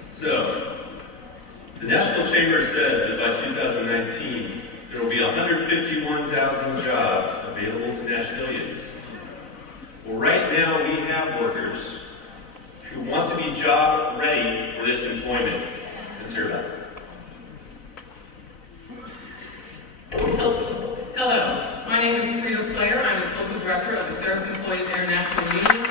So, the Nashville Chamber says that by 2019, there will be 151,000 jobs available to Nashvillians. Well, right now we have workers who want to be job ready for this employment. Let's hear about it. Hello, my name is Frida Player. I'm the Local Director of the Service Employees International Union.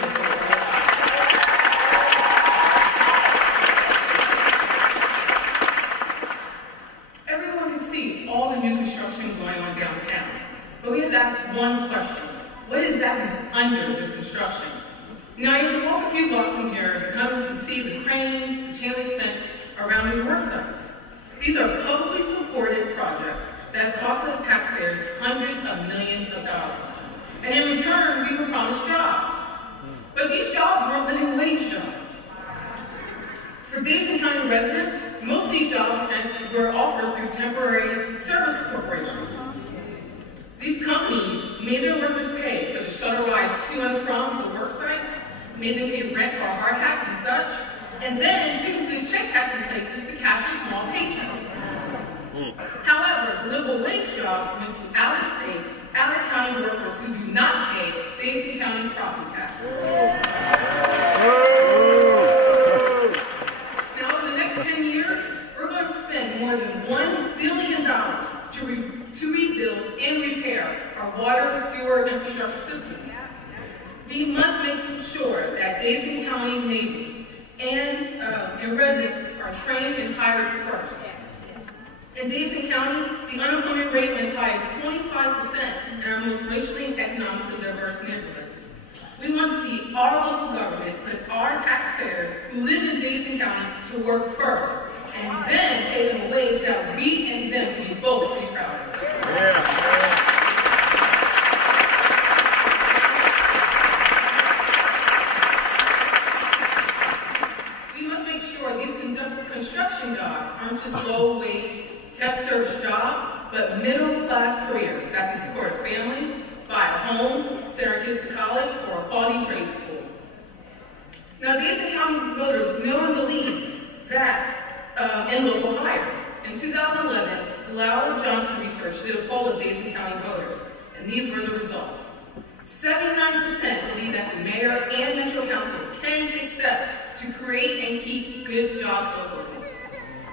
Everyone can see all the new construction going on downtown, but we have to ask one question. What exactly is under this construction? Now you have to walk a few blocks from here to come and see the cranes, the chain link fence around these work sites. These are publicly supported projects that have cost the taxpayers hundreds of millions of dollars. And in return, we were promised jobs. But these jobs weren't living wage jobs. For Davidson County residents, most of these jobs were offered through temporary service corporations. These companies made their workers pay for the shuttle rides to and from the work sites, made them pay rent for hard hats and such, and then took them to the check cashing places to cash their small paychecks. However, the livable wage jobs went to out-of-state, out-of-county workers who do not pay Davidson County property taxes. Now, over the next 10 years, we're going to spend more than $1 billion to rebuild and repair our water, sewer, infrastructure systems. We must make sure that Davidson County neighbors and residents are trained and hired first. In Davidson County, the unemployment rate went as high as 25% in our most racially and economically diverse neighborhoods. We want to see our local government put our taxpayers who live in Davidson County to work first, and then pay them a wage that we and them can both be proud of. We must make sure these construction jobs aren't just low-wage temp service jobs, but middle-class careers that can support a family, buy a home, send our kids to college, or a quality trade school. Now, Davidson County voters know and believe that in local hire. In 2011, the Lauer Johnson Research did a poll of Davidson County voters, and these were the results. 79% believe that the mayor and Metro Council can take steps create and keep good jobs locally.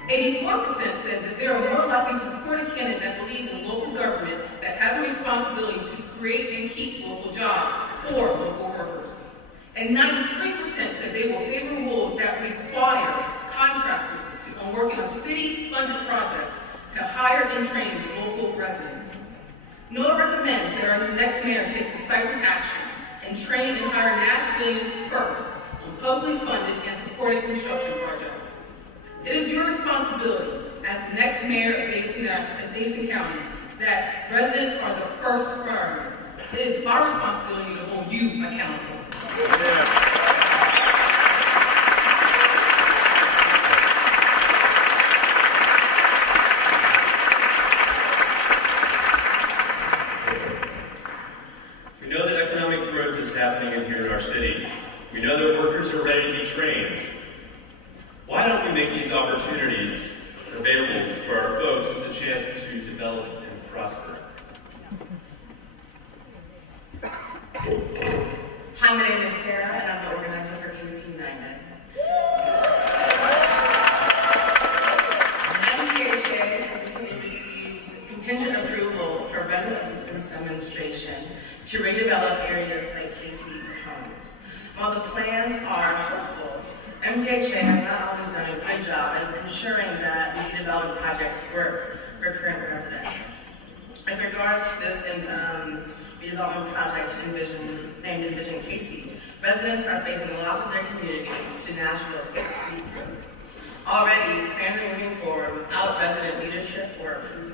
84% said that they are more likely to support a candidate that believes in local government that has a responsibility to create and keep local jobs for local workers. And 93% said they will favor rules that require contractors on working on city-funded projects to hire and train local residents. NOAA recommends that our next mayor takes decisive action and train and hire Nashvillians first on publicly funded and supported construction projects. It is your responsibility as the next mayor of Davidson County that residents are the first priority. It is my responsibility to hold you accountable. Yeah. Happening in here in our city. We know that workers are ready to be trained. Why don't we make these opportunities available for our folks as a chance to develop and prosper? Hi, my name is Sarah, and I'm the organizer for KC United. MPHA has recently received contingent approval for rental assistance demonstration to redevelop areas like KC homes. While the plans are hopeful, MPHA has not always done a good job in ensuring that redevelopment projects work for current residents. In regards to this redevelopment project named Envision KC, residents are facing the loss of their community to Nashville's city growth. Already, plans are moving forward without resident leadership or approval.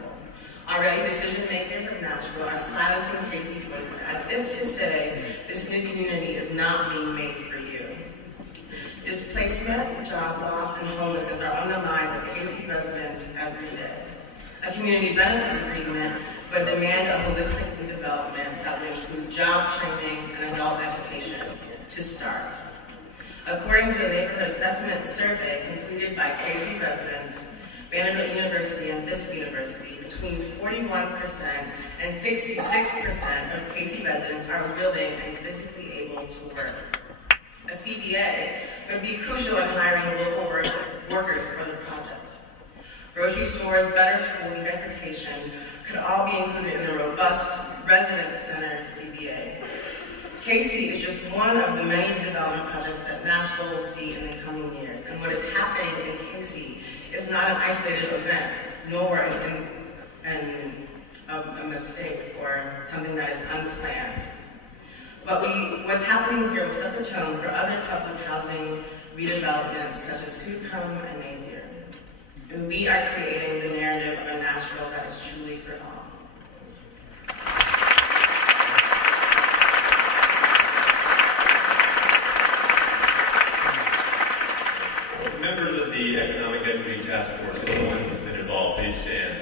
Already, decision makers of Nashville are silencing KC voices as if to say, this new community is not being made for you. Displacement, job loss, and homelessness are on the minds of KC residents every day. A community benefits agreement would demand a holistic redevelopment that would include job training and adult education to start. According to the neighborhood assessment survey completed by KC residents, Vanderbilt University and Fisk University, between 41% and 66% of KC residents are willing and physically able to work. A CBA would be crucial in hiring local workers for the project. Grocery stores, better schools, and transportation could all be included in a robust, resident-centered CBA. KC is just one of the many development projects that Nashville will see in the coming years, and what is happening in KC is not an isolated event, nor a mistake or something that is unplanned. What's happening here will set the tone for other public housing redevelopments such as Sucum and Napier. And we are creating the narrative of a Nashville that is truly for all. Members of the Economic Equity Task Force, anyone who's been involved, please stand.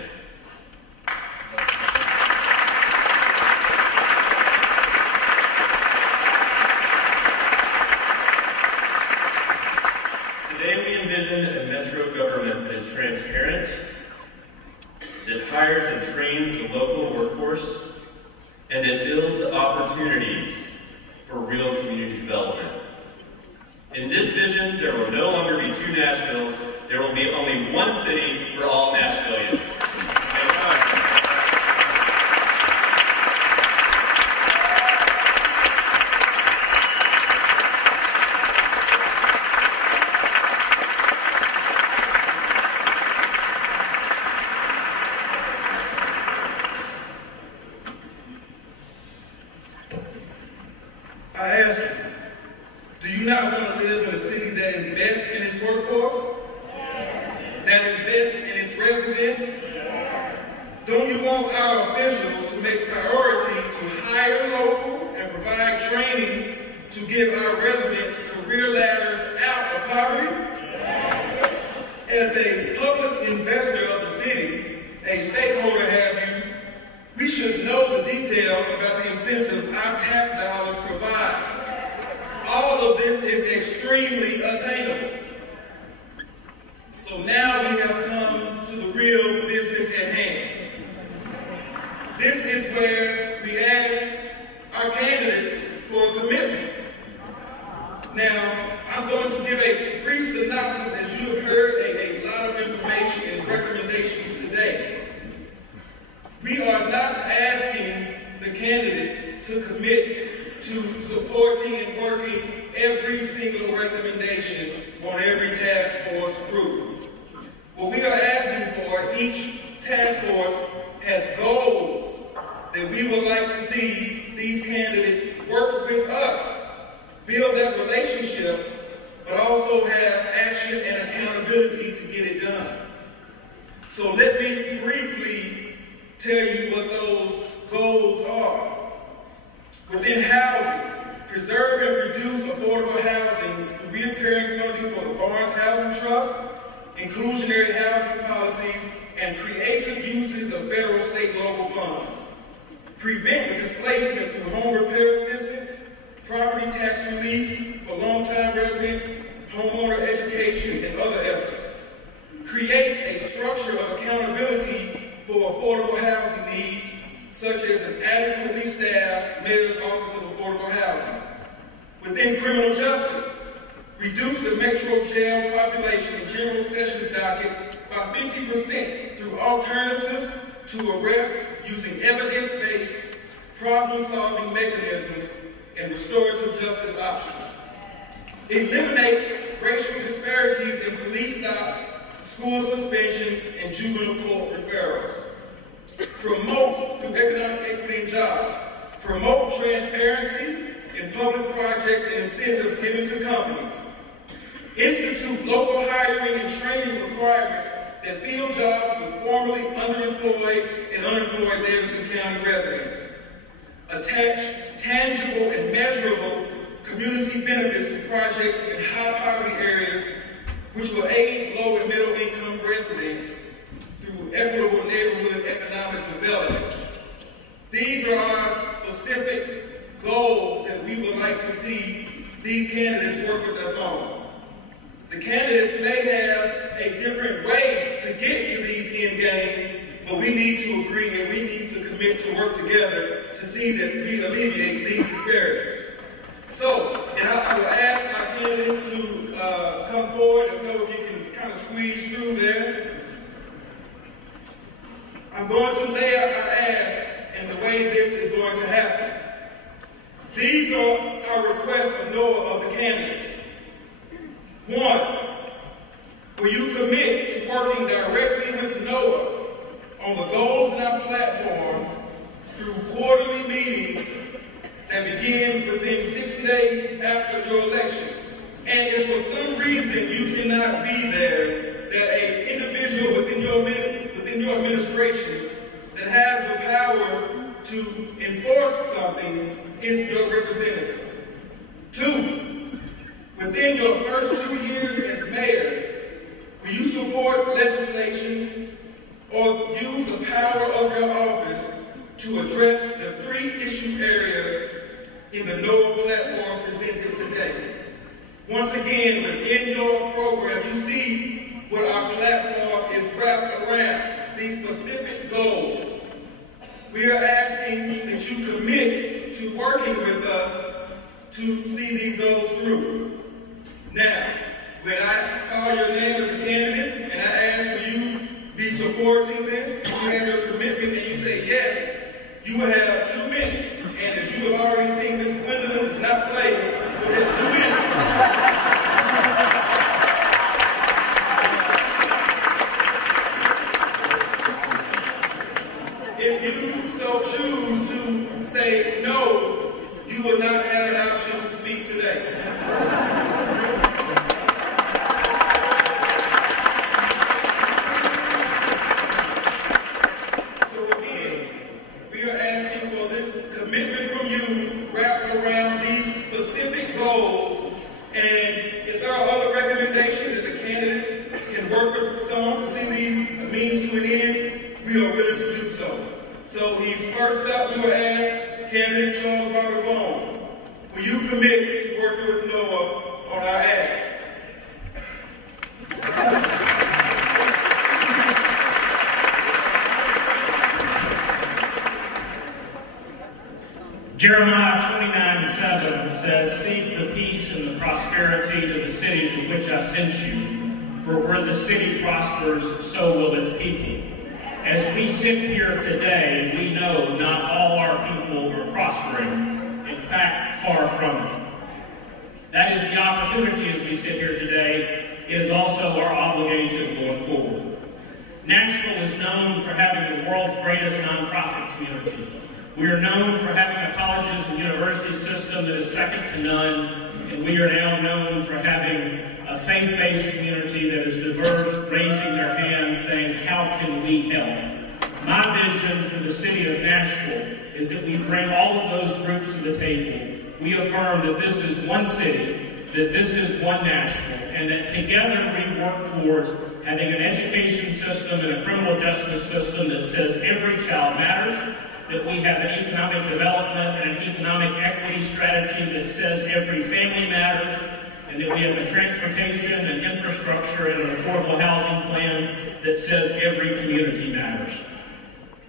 Today we envision a metro government that is transparent, that hires and trains the local workforce, and that builds opportunities for real community development. In this vision, there will no longer be two Nashvilles. There will be only one city for all Nashvillians. I ask you, do you not want to live in a city that invests in its workforce? That invests in its residents? Don't you want our officials to make priority to hire local and provide training to give our residents career ladders out of poverty? As a public investor of the city, a stakeholder have you, we should know the details about the incentives our tax dollars provide. All of this is extremely attainable. So now we have come to the real business at hand. This is where we ask our candidates for a commitment. Now, I'm going to give a brief synopsis as you have heard a lot of information and recommendations today. We are not asking the candidates to commit to supporting and working every single recommendation on every task force group. What we are asking for, each task force has goals that we would like to see these candidates work with us, build that relationship, but also have action and accountability to get it done. So let me briefly tell you what those goals are. Within housing, preserve and reduce affordable housing through recurring funding for the Barnes Housing Trust, inclusionary housing policies, and creative uses of federal, state, and local funds. Prevent the displacement through home repair assistance, property tax relief for long-time residents, homeowner education, and other efforts. Create a structure of accountability for affordable housing needs, such as an adequately staffed Mayor's Office of Affordable Housing. Within criminal justice, reduce the Metro jail population and general sessions docket by 50% through alternatives to arrest using evidence-based problem-solving mechanisms and restorative justice options. Eliminate racial disparities in police stops, school suspensions, and juvenile court referrals. Promote through economic equity and jobs. Promote transparency in public projects and incentives given to companies. Institute local hiring and training requirements that fill jobs with formerly underemployed and unemployed Davidson County residents. Attach tangible and measurable community benefits to projects in high poverty areas, which will aid low and middle income residents through equitable neighborhood economic development. These are our specific goals that we would like to see these candidates work with us on. The candidates may have a different way to get to these end game, but we need to agree and we need to commit to work together to see that we alleviate these disparities. So, and I will ask our candidates to come forward and know if you can kind of squeeze through there. I'm going to lay out our ask and the way this is going to happen. These are our requests of NOAA of the candidates. 1, will you commit to working directly with NOAA on the goals in our platform through quarterly meetings that begin within 60 days after your election? And if for some reason you cannot be there, that an individual within your administration that has the power to enforce something is your representative. 2, within your first 2 years as mayor, will you support legislation or use the power of your office to address the 3 issue areas in the NOAA platform presented today? Once again, within your program, you see what our platform is wrapped around, these specific goals. We are asking that you commit to working with us to see these goals through. Now, when I call your name as a candidate and I ask for you to be supporting this, you have your commitment and you say yes, you will have 2 minutes. And as you have already seen, Ms. Gwendolyn does not play with that 2 minutes. If you so choose to say no, you will not have an option to speak today. So again, we are asking for this commitment from you wrapped around these specific goals, and if there are other recommendations that the candidates can work with someone to see these means to an end, we are willing to do so. So he's first up, we will ask candidate Charles Robert Bone, will you commit to working with NOAA on our ask? Jeremiah 29:7 says, seek the peace and the prosperity to the city to which I sent you. For where the city prospers, so will its people. As we sit here today, we know not all our people are prospering. In fact, far from it. That is the opportunity as we sit here today. It is also our obligation going forward. Nashville is known for having the world's greatest nonprofit community. We are known for having a colleges and university system that is second to none, and we are now known for having a faith-based community that is diverse, raising their hands, saying, how can we help? My vision for the city of Nashville is that we bring all of those groups to the table. We affirm that this is one city, that this is one Nashville, and that together we work towards having an education system and a criminal justice system that says every child matters, that we have an economic development and an economic equity strategy that says every family matters, and that we have a transportation and infrastructure and an affordable housing plan that says every community matters.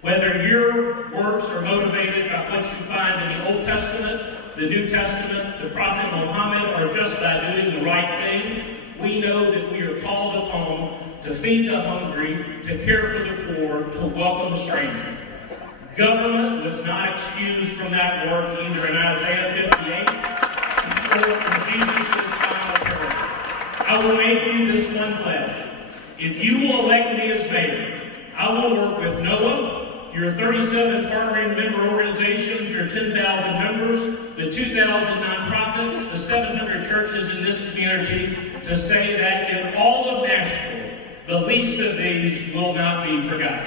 Whether your works are motivated by what you find in the Old Testament, the New Testament, the Prophet Muhammad, or just by doing the right thing, we know that we are called upon to feed the hungry, to care for the poor, to welcome the stranger. Government was not excused from that work either in Isaiah 58 or in Jesus' final parable. I will make you this one pledge. If you will elect me as mayor, I will work with Noah, your 37 partnering member organizations, your 10,000 members, the 2,000 nonprofits, the 700 churches in this community to say that in all of Nashville, the least of these will not be forgotten.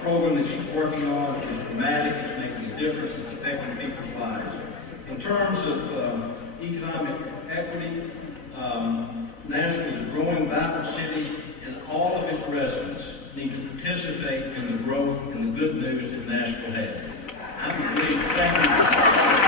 Program that she's working on is dramatic, it's making a difference, it's affecting people's lives. In terms of economic equity, Nashville is a growing, vibrant city, and all of its residents need to participate in the growth and the good news that Nashville has. I'm really thank you.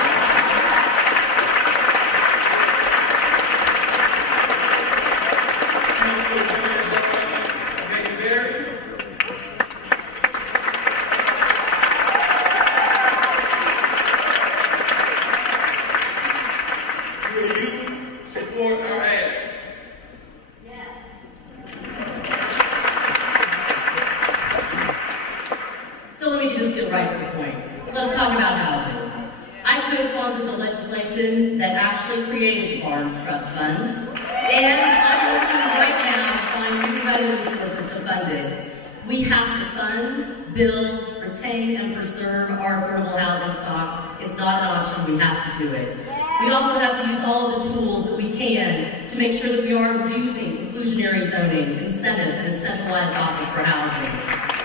retain and preserve our affordable housing stock. It's not an option, we have to do it. We also have to use all of the tools that we can to make sure that we are using inclusionary zoning, incentives, and a centralized office for housing.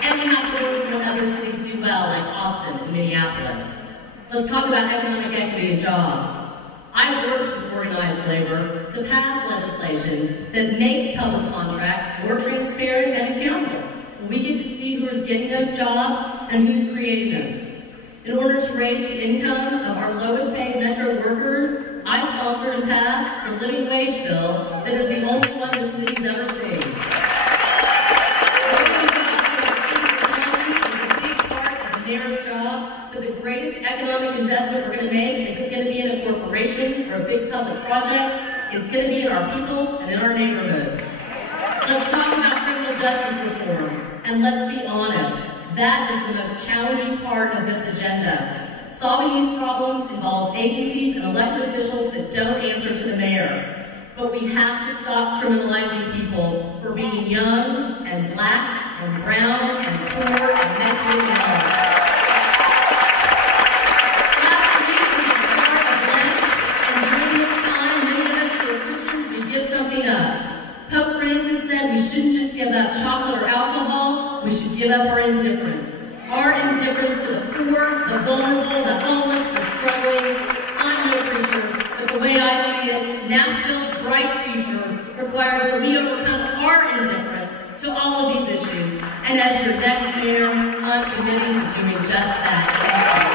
And we have to work with what other cities do well, like Austin and Minneapolis. Let's talk about economic equity and jobs. I worked with organized labor to pass legislation that makes public contracts more transparent and accountable. We get to see who is getting those jobs and who's creating them. In order to raise the income of our lowest paid metro workers, I sponsored and passed a living wage bill that is the only one the city's ever seen. Working jobs in our city is a big part of the mayor's job, but the greatest economic investment we're going to make isn't going to be in a corporation or a big public project. It's going to be in our people and in our neighborhoods. Let's talk about criminal justice reform, and let's be honest. That is the most challenging part of this agenda. Solving these problems involves agencies and elected officials that don't answer to the mayor. But we have to stop criminalizing people for being young and black and brown and poor and mentally ill. Last week was the start of Lent, and during this time, many of us who are Christians, we give something up. Pope Francis said we shouldn't just give up chocolate or alcohol, we should give up our indifference. Our indifference to the poor, the vulnerable, the homeless, the struggling. I'm no preacher, but the way I see it, Nashville's bright future requires that we overcome our indifference to all of these issues. And as your next mayor, I'm committing to doing just that. Thank you.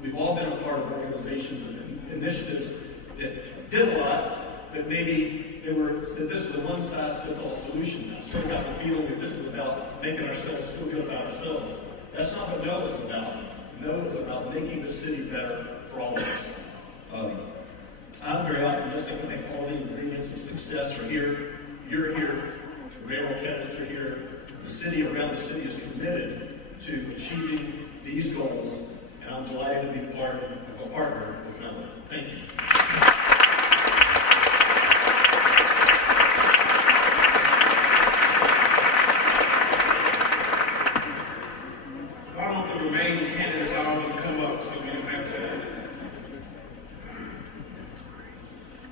We've all been a part of organizations and initiatives that did a lot, but maybe they were said this is a one-size-fits-all solution. I sort of got the feeling that this is about making ourselves feel good about ourselves. That's not what NOAA is about. NOAA is about making the city better for all of us. I'm very optimistic. I think all the ingredients of success are here. You're here. The railroad candidates are here. The city around the city is committed to achieving these goals, and I'm delighted to be part of a partner with NOAA. Thank you. Why don't the remaining candidates all just come up so we don't have time?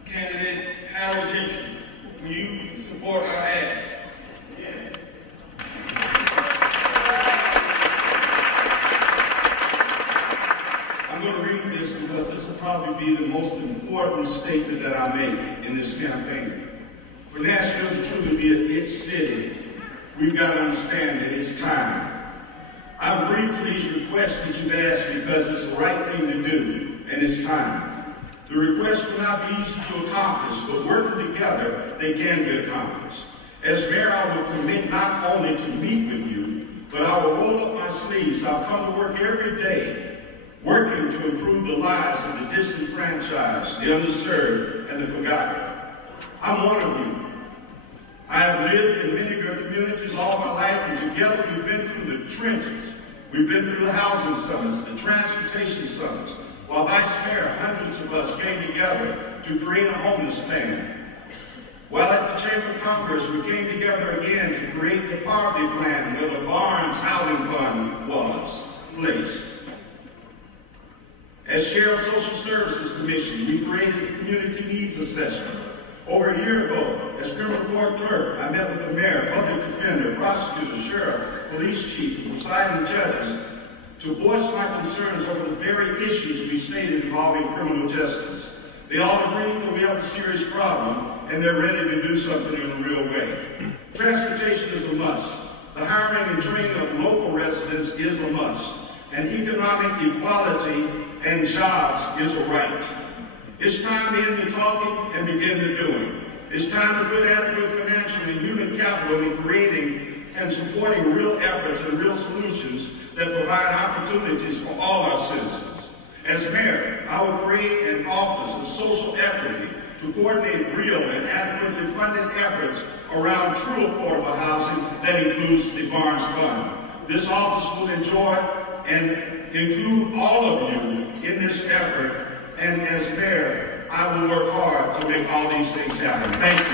Candidate Harold Gentry, will you support our ask? Yes. I'm going to read this because this will probably be the most important statement that I make in this campaign. For Nashville to truly be its city, we've got to understand that it's time. I've agreed to these requests that you've asked because it's the right thing to do, and it's time. The requests will not be easy to accomplish, but working together, they can be accomplished. As mayor, I will commit not only to meet with you, but I will roll up my sleeves. I'll come to work every day, working to improve the lives of the disenfranchised, the underserved, and the forgotten. I'm one of you. I have lived in many of your communities all my life, and together we've been through the trenches. We've been through the housing summits, the transportation summits. While Vice Mayor, hundreds of us came together to create a homeless plan. While at the Chamber of Congress, we came together again to create the poverty plan where the Barnes Housing Fund was placed. As Chair of Social Services Commission, we created the Community Needs Assessment. Over a year ago, as criminal court clerk, I met with the mayor, public defender, prosecutor, sheriff, police chief, and presiding judges to voice my concerns over the very issues we stated involving criminal justice. They all agreed that we have a serious problem, and they're ready to do something in a real way. Transportation is a must. The hiring and training of local residents is a must. And economic equality and jobs is a right. It's time to end the talking and begin the doing. It's time to put adequate financial and human capital in creating and supporting real efforts and real solutions that provide opportunities for all our citizens. As mayor, I will create an office of social equity to coordinate real and adequately funded efforts around true affordable housing that includes the Barnes Fund. This office will enjoy and include all of you in this effort, and as mayor, I will work hard to make all these things happen. Thank you.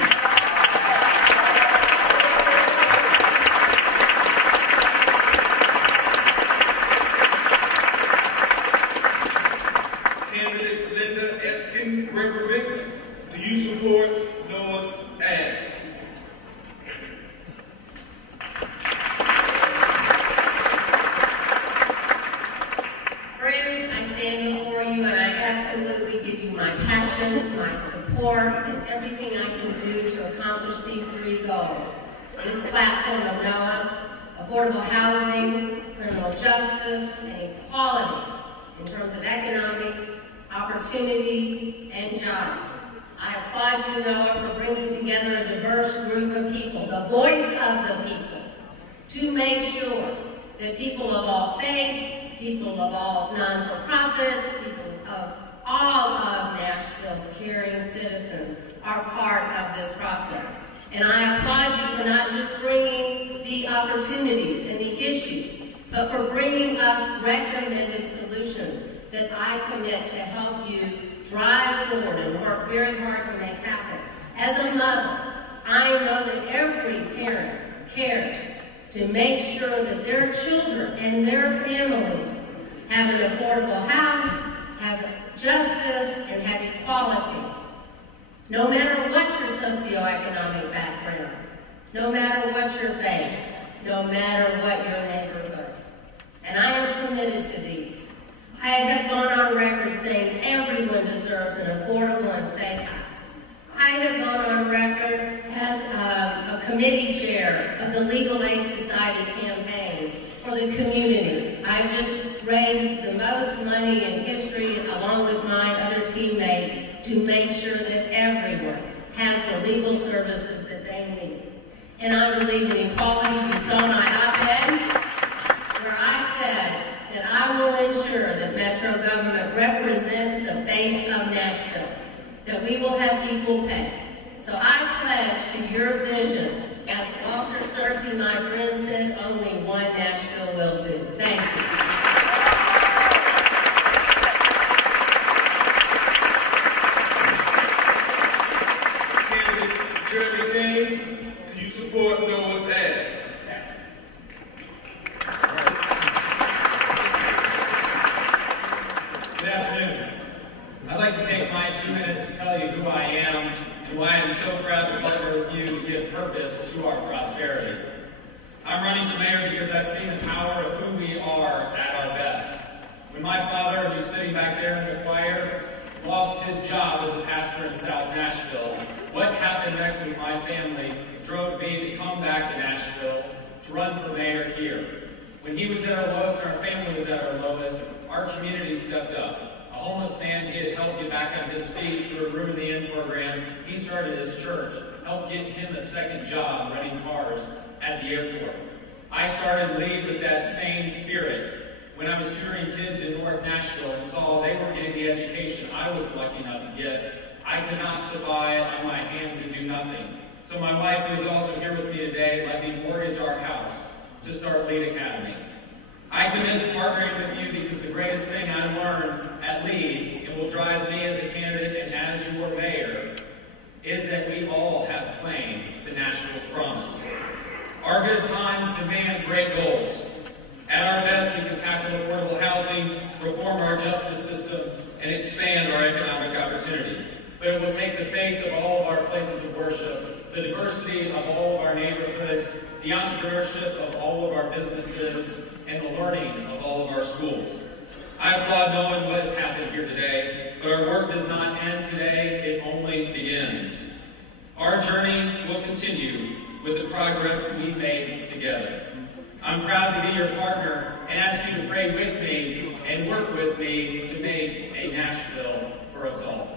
Do you support Noah's ads? Friends, I stand before you and I absolutely give you my passion, my support, and everything I can do to accomplish these three goals. This platform of NOAH, affordable housing, criminal justice, and equality in terms of economic opportunity and jobs. I applaud you, NOAH, for bringing together a diverse group of people, the voice of the people, to make sure that people of all faiths, people of all non-for-profits, people of all of Nashville's caring citizens are part of this process. And I applaud you for not just bringing the opportunities and the issues, but for bringing us recommended solutions that I commit to help you drive forward and work very hard to make happen. As a mother, I know that every parent cares to make sure that their children and their families have an affordable house, have justice, and have equality. No matter what your socioeconomic background, no matter what your faith, no matter what your neighborhood. And I am committed to these. I have gone on record saying everyone deserves an affordable and safe house. I have gone on record as a committee chair of the Legal Aid Society campaign for the community. I've just raised the most money in history, along with my other teammates, to make sure that everyone has the legal services that they need. And I believe in equality. You saw my op-ed where I said that I will ensure that Metro government represents the face of Nashville, that we will have equal pay. So I pledge to your vision. As Walter Searcy, my friend, said, only one Nashville will do. Thank you. Jeremy King, do you support Noah's ads? Good afternoon. I'd like to take my 2 minutes to tell you who I am and why I'm so proud to partner with you to give purpose to our prosperity. I'm running for mayor because I've seen the power of who we are at our best. When my father, who's sitting back there in the choir, lost his job as a pastor in South Nashville, what happened next with my family drove me to come back to Nashville to run for mayor here. When he was at our lowest and our family was at our lowest, our community stepped up. A homeless man he had helped get back on his feet through a Room in the Inn program. He started his church, helped get him a second job running cars at the airport. I started LEAD with that same spirit when I was tutoring kids in North Nashville and saw they were getting the education I was lucky enough to get. I could not sit by on my hands and do nothing. So my wife, who is also here with me today, let me mortgage our house to start LEAD Academy. I commit to partnering with you because the greatest thing I learned at LEAD, and will drive me as a candidate and as your mayor, is that we all have claim to Nashville's promise. Our good times demand great goals. At our best, we can tackle affordable housing, reform our justice system, and expand our economic opportunity. But it will take the faith of all of our places of worship, the diversity of all of our neighborhoods, the entrepreneurship of all of our businesses, and the learning of all of our schools. I applaud knowing what has happened here today, but our work does not end today, it only begins. Our journey will continue with the progress we made together. I'm proud to be your partner and ask you to pray with me and work with me to make a Nashville for us all.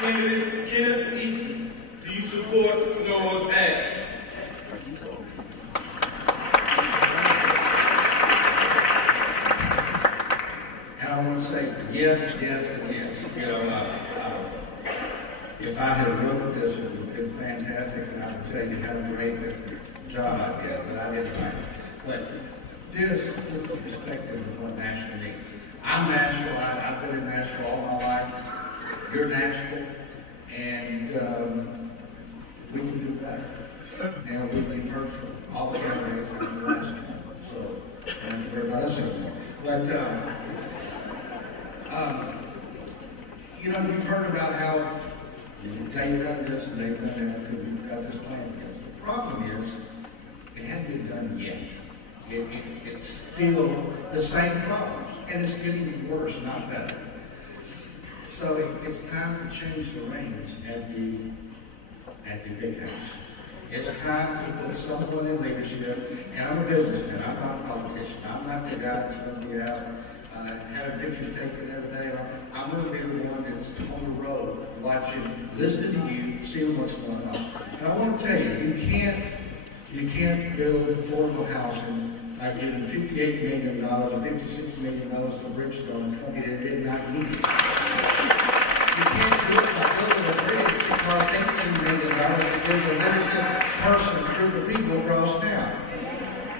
Candidate Kenneth Eaton, do you support Noah's Act? And I want to say yes, yes, and yes. You know, if I had wrote this, it would have been fantastic, and I would tell you how great a job I did, but I didn't write it. But this is the perspective of what Nashville needs. I'm Nashville. I've been in Nashville all my life. You're Nashville, and we can do better. And we've heard from all the candidates in the last one, so I don't have to worry about us anymore. But you know, you've heard about how they've done this and they've done that, and we've got this plan together. The problem is, it hasn't been done yet. It's still the same problems, and it's getting worse, not better. So it's time to change the reins at the big house. It's time to put someone in leadership, and I'm a businessman, I'm not a politician. I'm not the guy that's going to be out having pictures taken every day. I'm going to be the one that's on the road, watching, listening to you, seeing what's going on. And I want to tell you, you can't build affordable housing by giving $58 million or $56 million to Bridgestone, a company that did not need it. You can't do it by building a bridge because $18 million gives a limited person, group of people across town.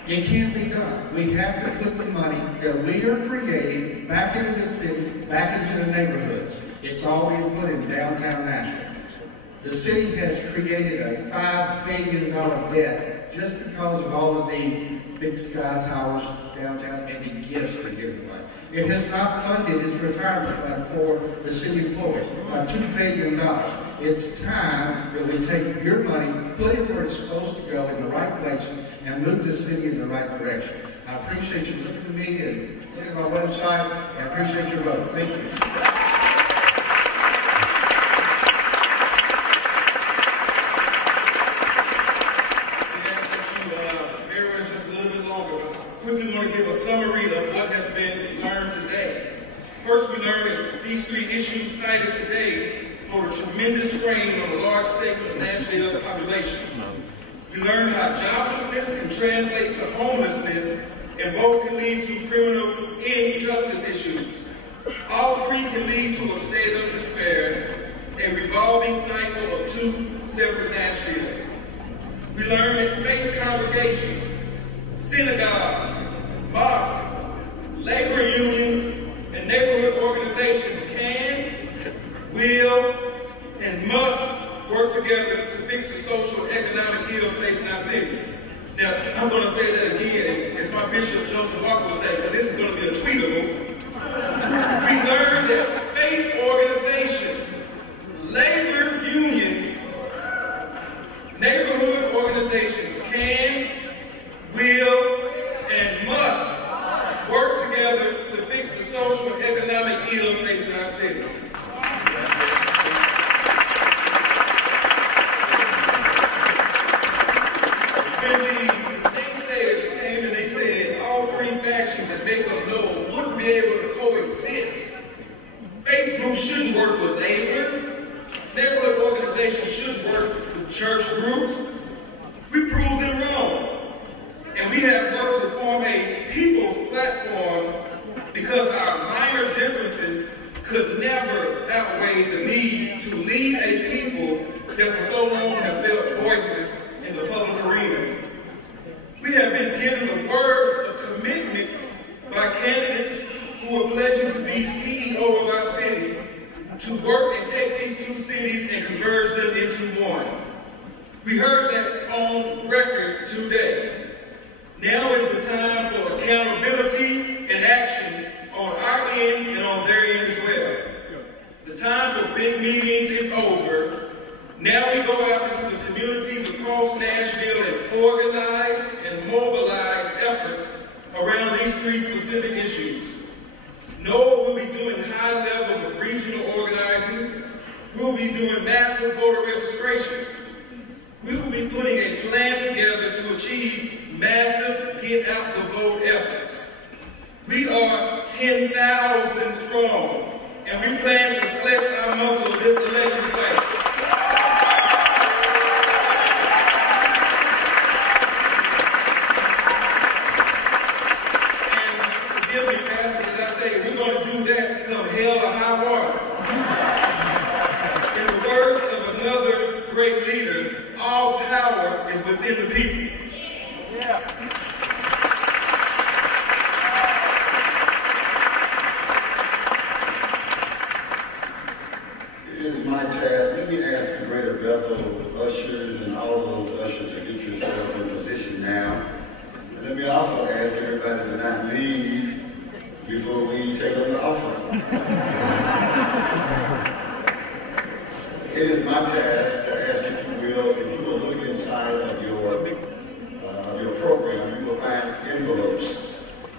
It can't be done. We have to put the money that we are creating back into the city, back into the neighborhoods. It's all being put in downtown Nashville. The city has created a $5 billion debt just because of all of the big sky towers downtown and the gifts they're giving away. It has not funded its retirement fund for the city employees by $2 billion. It's time that we take your money, put it where it's supposed to go in the right places, and move the city in the right direction. I appreciate you looking at me and looking at my website, and I appreciate your vote. Thank you. Quickly want to give a summary of what has been learned today. First, we learned that these three issues cited today hold a tremendous strain on a large segment of Nashville's population. We learned how joblessness can translate to homelessness, and both can lead to criminal and justice issues. All three can lead to a state of despair, a revolving cycle of two separate Nashvilles. We learned that faith congregations, synagogues, mosques, labor unions, and neighborhood organizations can, will, and must work together to fix the social and economic ills facing our city. Now, I'm going to say that again, as my Bishop Joseph Walker would say, because this is going to be a tweetable. We learned that faith organizations, labor unions, neighborhood organizations can, will, and must work together to fix the social and economic ills facing our city. When the naysayers came and they said all three factions that make up NOAH wouldn't be able to coexist, faith groups, we proved them wrong. And we have worked to form a people's platform because our minor differences could never outweigh the need to lead a people that for so long have felt voiceless in the public arena. We have been given the words of commitment by candidates who are pledging to be CEO of our city, to work and take these two cities and converge them into one. We heard that on record today. Now is the time for accountability and action on our end and on their end as well. The time for big meetings is over. Now we go out into the communities across Nashville and organize and mobilize efforts around these three specific issues. NOAA will be doing high levels of regional organizing. We'll be doing massive voter registration. We will be putting a plan together to achieve massive get out the vote efforts. We are 10,000 strong, and we plan to flex our muscle this election cycle. We're going to do that come hell or high water. In the words of another great leader, all power is within the people. Yeah. It is my task. Let me ask the Greater Bethel ushers and all those ushers to get yourselves in position now. And let me also ask everybody to not leave before we take up the offering. It is my task to ask, if you will look inside of your program, you will find envelopes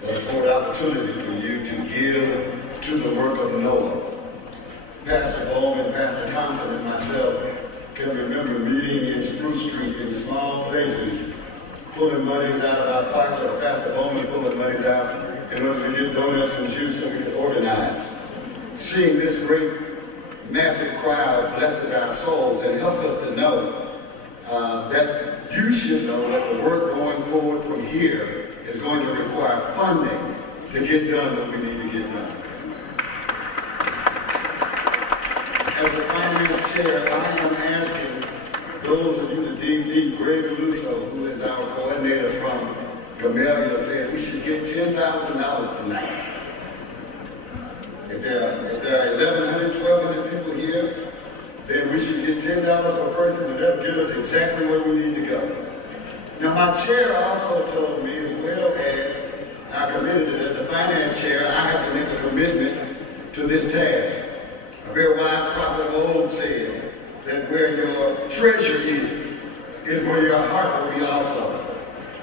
that afford opportunity for you to give to the work of NOAA. Pastor Bowman, Pastor Thompson, and myself can remember meeting in Spruce Street in small places, pulling monies out of our pocket, or Pastor Bowman pulling monies out in order to get donuts and juice so we could organize. Seeing this great, massive crowd blesses our souls and helps us to know that you should know that the work going forward from here is going to require funding to get done what we need to get done. As the finance chair, I am asking those of you to dig deep. Greg Galuso, who is our coordinator from Gamaliel, said we should get $10,000 tonight. If there are 1,100, 1,200 people here, then we should get $10 per person, and that'll get us exactly where we need to go. Now, my chair also told me, as well as our committee, that as the finance chair, I have to make a commitment to this task. A very wise prophet of old said that where your treasure is where your heart will be also.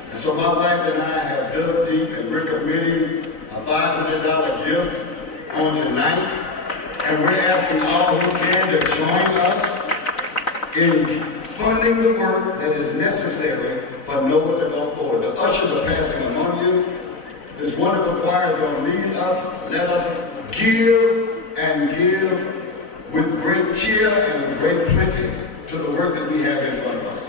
And so my wife and I have dug deep, and we're committing a $500 gift on tonight. And we're asking all who can to join us in funding the work that is necessary for NOAA to go forward. The ushers are passing among you. This wonderful choir is going to lead us. Let us give and give with great cheer and with great plenty to the work that we have in front of us.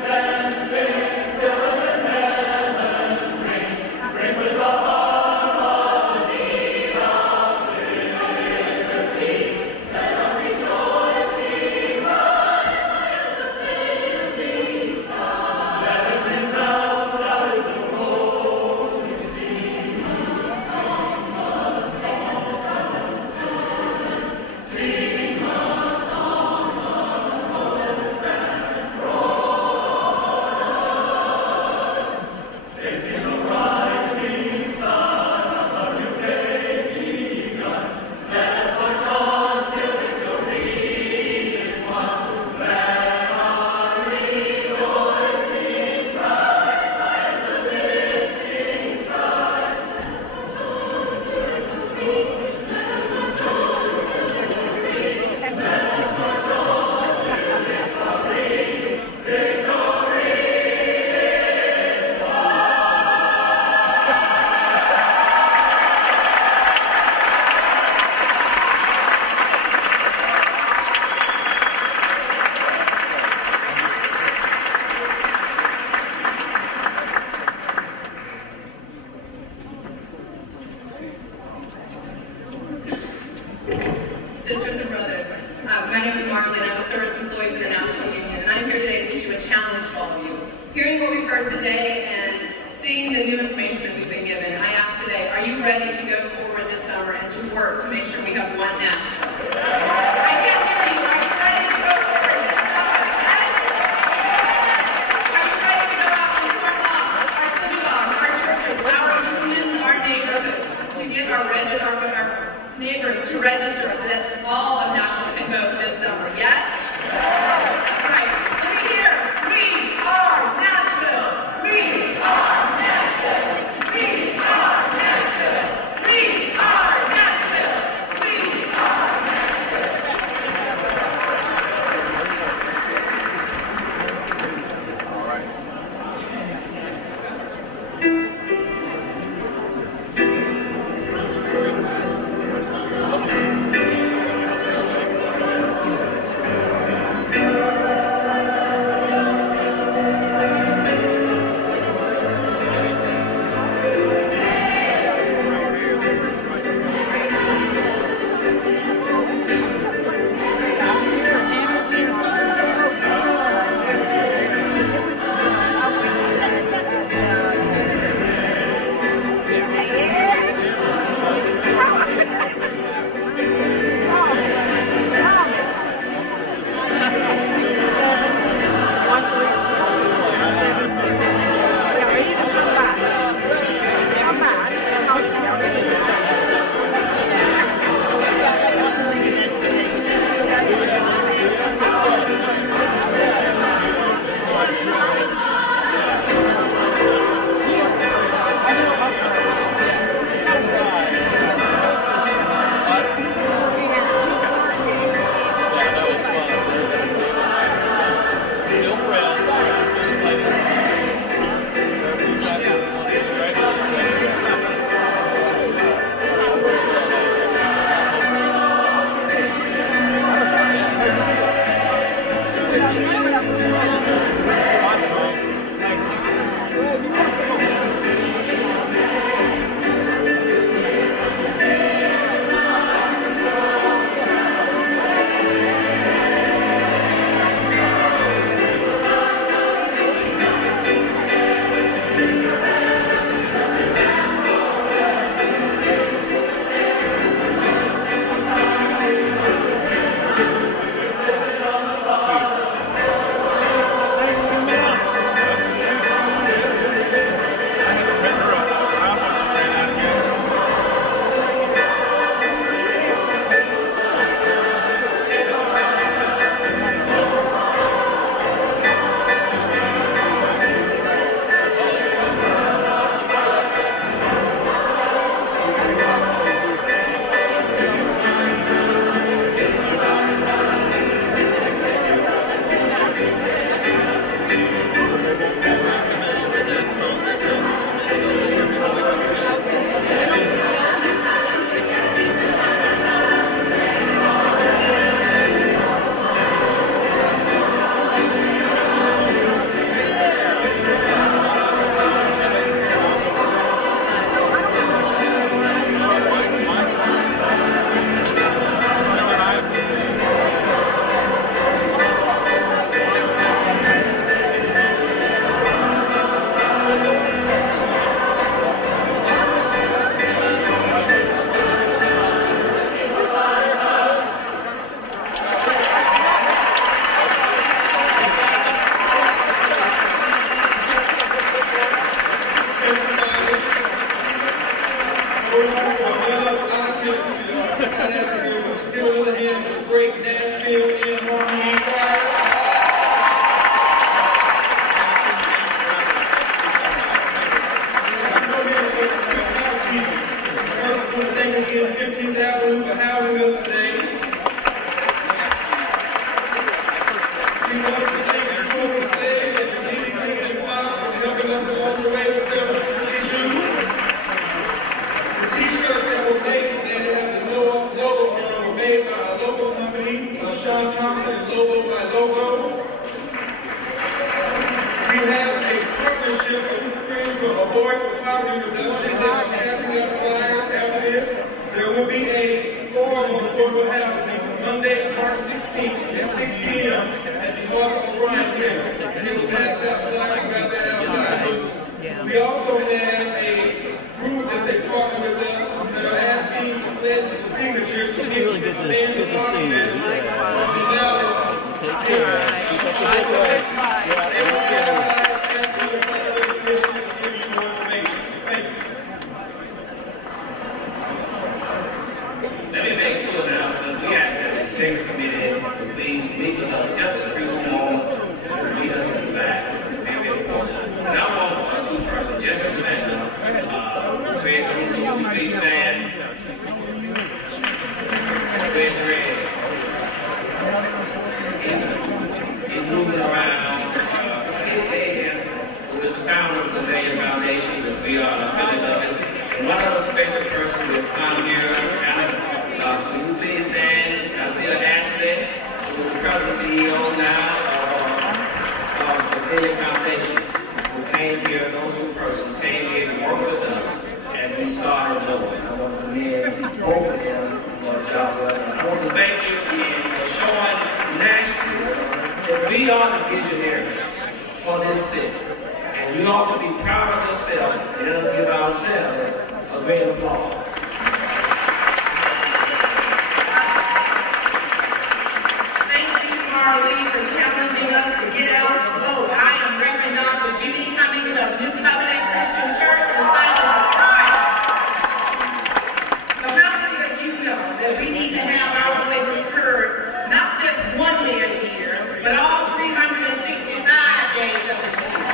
Stand Sisters and brothers, my name is Marlene. I'm a Service Employees International Union, and I'm here today to issue a challenge to all of you. Hearing what we've heard today and seeing the new information that we've been given, I ask today, are you ready to go forward this summer and to work to make sure we have one Nashville? I can't hear you. Are you ready to go forward this summer? Yes? Are you ready to go out into our mosques, our synagogues, our churches, our unions, our neighborhoods, to get our neighbors to register so that all of Nashville can vote this summer? Yes? That's right. Let me hear. We are Nashville. We are Nashville. We are Nashville. We are Nashville. We are All right. Nashville. 15th Avenue for housing us today. We want to thank Kobe Sage and Community Cricket and Fox for helping us along the way with several issues. The t-shirts that were made today that have the logo on them were made by a local company, Sean Thompson and Logo by Logo. We have a partnership of friends from A Voice for Poverty Reduction that are passing out flyers after this. There will be a forum on affordable housing Monday, March 16th at 6 p.m. at the Arthur O'Brien Center. And they will pass out flyers about that outside. We also have a group that's a partner with us that are asking the pledges for signatures to get a man the document on the ballot. Let me make two announcements. We ask that the executive committee please meet with us just a few moments to meet us in the back. It's very important. And I want two persons just to stand up. Greg Caruso, will you please stand? Greg Red. He's moving around. He was the founder of the Conveyor Foundation, which we are affiliate of it. And one other special person is on here. Will you please stand? I see Ashley, who is the president CEO now of the Conveyor Foundation, who came here. Those two persons came here to work with us as we started going. I want to commend both of them for a job well done. I want to thank you again for showing Nashville that we are the visionaries for this city. And you ought to be proud of yourself, and let us give ourselves a great applause. For challenging us to get out and vote. I am Reverend Dr. Judy Cummings of New Covenant Christian Church, Disciples of Christ. But how many of you know that we need to have our voices heard, not just one day a year, but all 365 days of the year?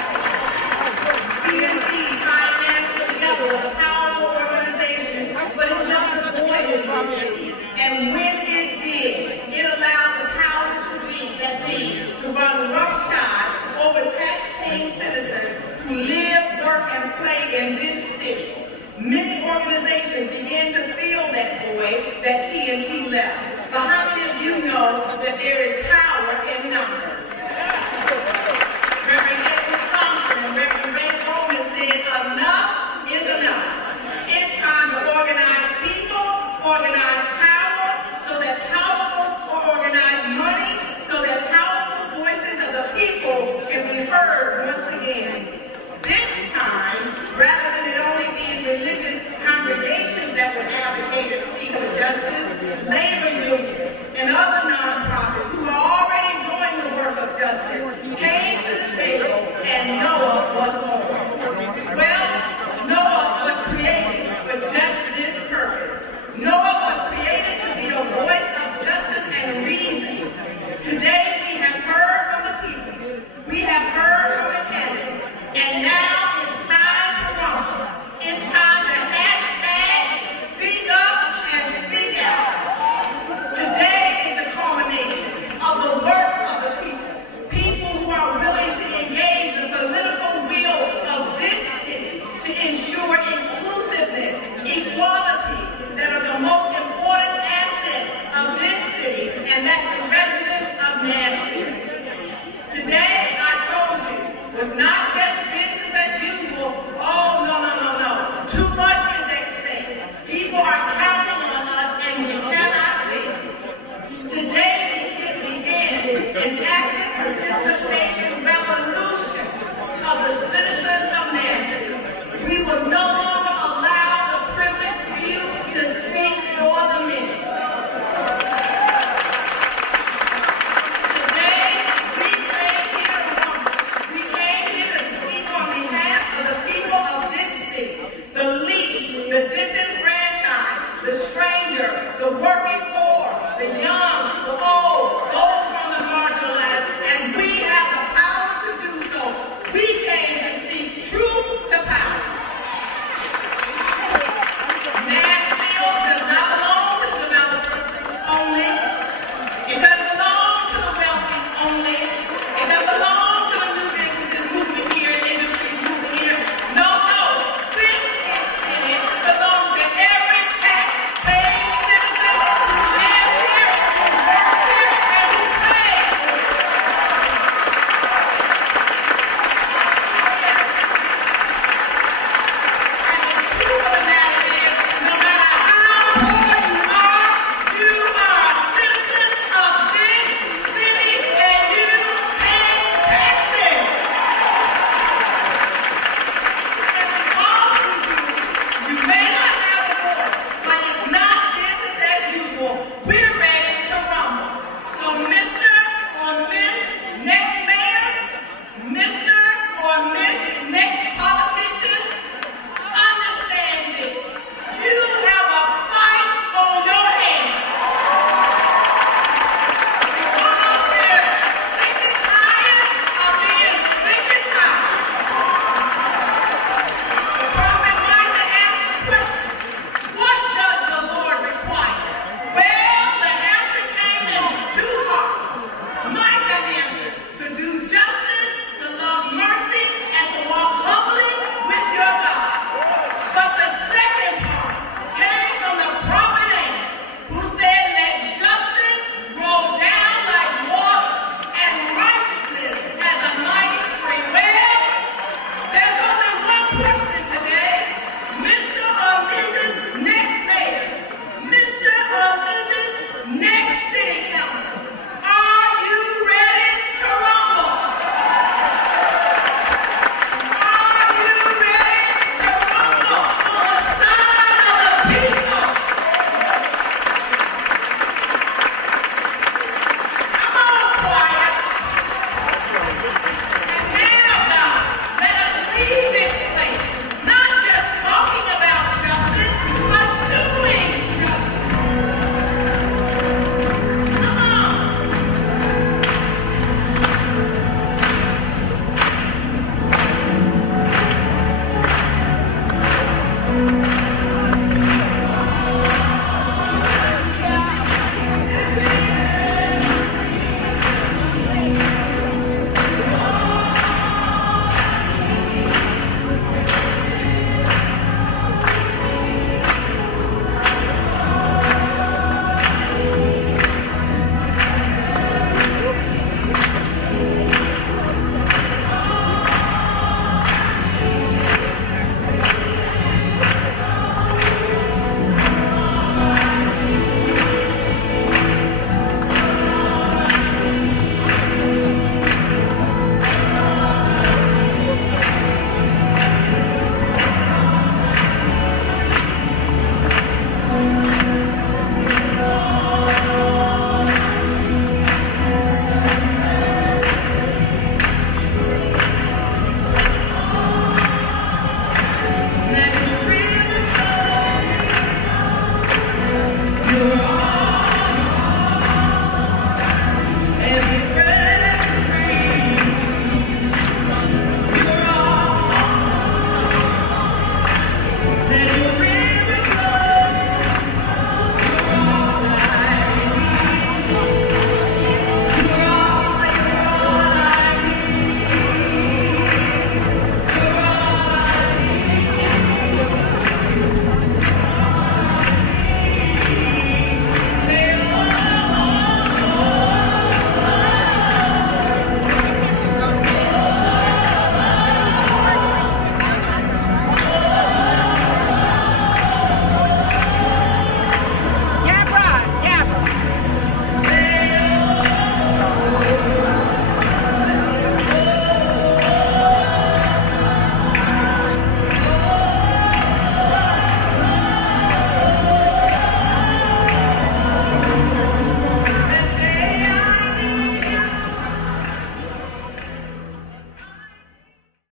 TNT tied Nashville together was a powerful organization, but it left a void in this city. And when it did, it allowed the powers to run roughshod over tax-paying citizens who live, work, and play in this city. Many organizations began to fill that void that TNT left. But how many of you know that there is power in numbers? Reverend Edward Thompson and Reverend Ray Coleman said, enough is enough. It's time to organize people, organize power, so that powerful or organize money, so that powerful voices of the people can be heard once again. This time, rather than it only being religious congregations that would advocate and speak for justice, labor unions and other nonprofits who are already doing the work of justice came to the table, and Noah was born. Well, Noah was created for just this purpose. Noah was created to be a voice of justice and reason. Today, we have heard from the people, we have heard from the candidates, and now it's time to run. It's time to hashtag speak up and speak out. Today is the culmination of the work of the people, people who are willing to engage the political will of this city to ensure inclusiveness, equality, that are the most important assets of this city, and that's the residents of Nashville. Today, I told you, was not just business as usual. Oh, no. Too much is at stake. People are counting on us, and we cannot fail. Today, we can begin an active participation revolution of the citizens of Nashville. We will no longer allow the privileged few to speak for the many. The disenfranchised, the stranger, the working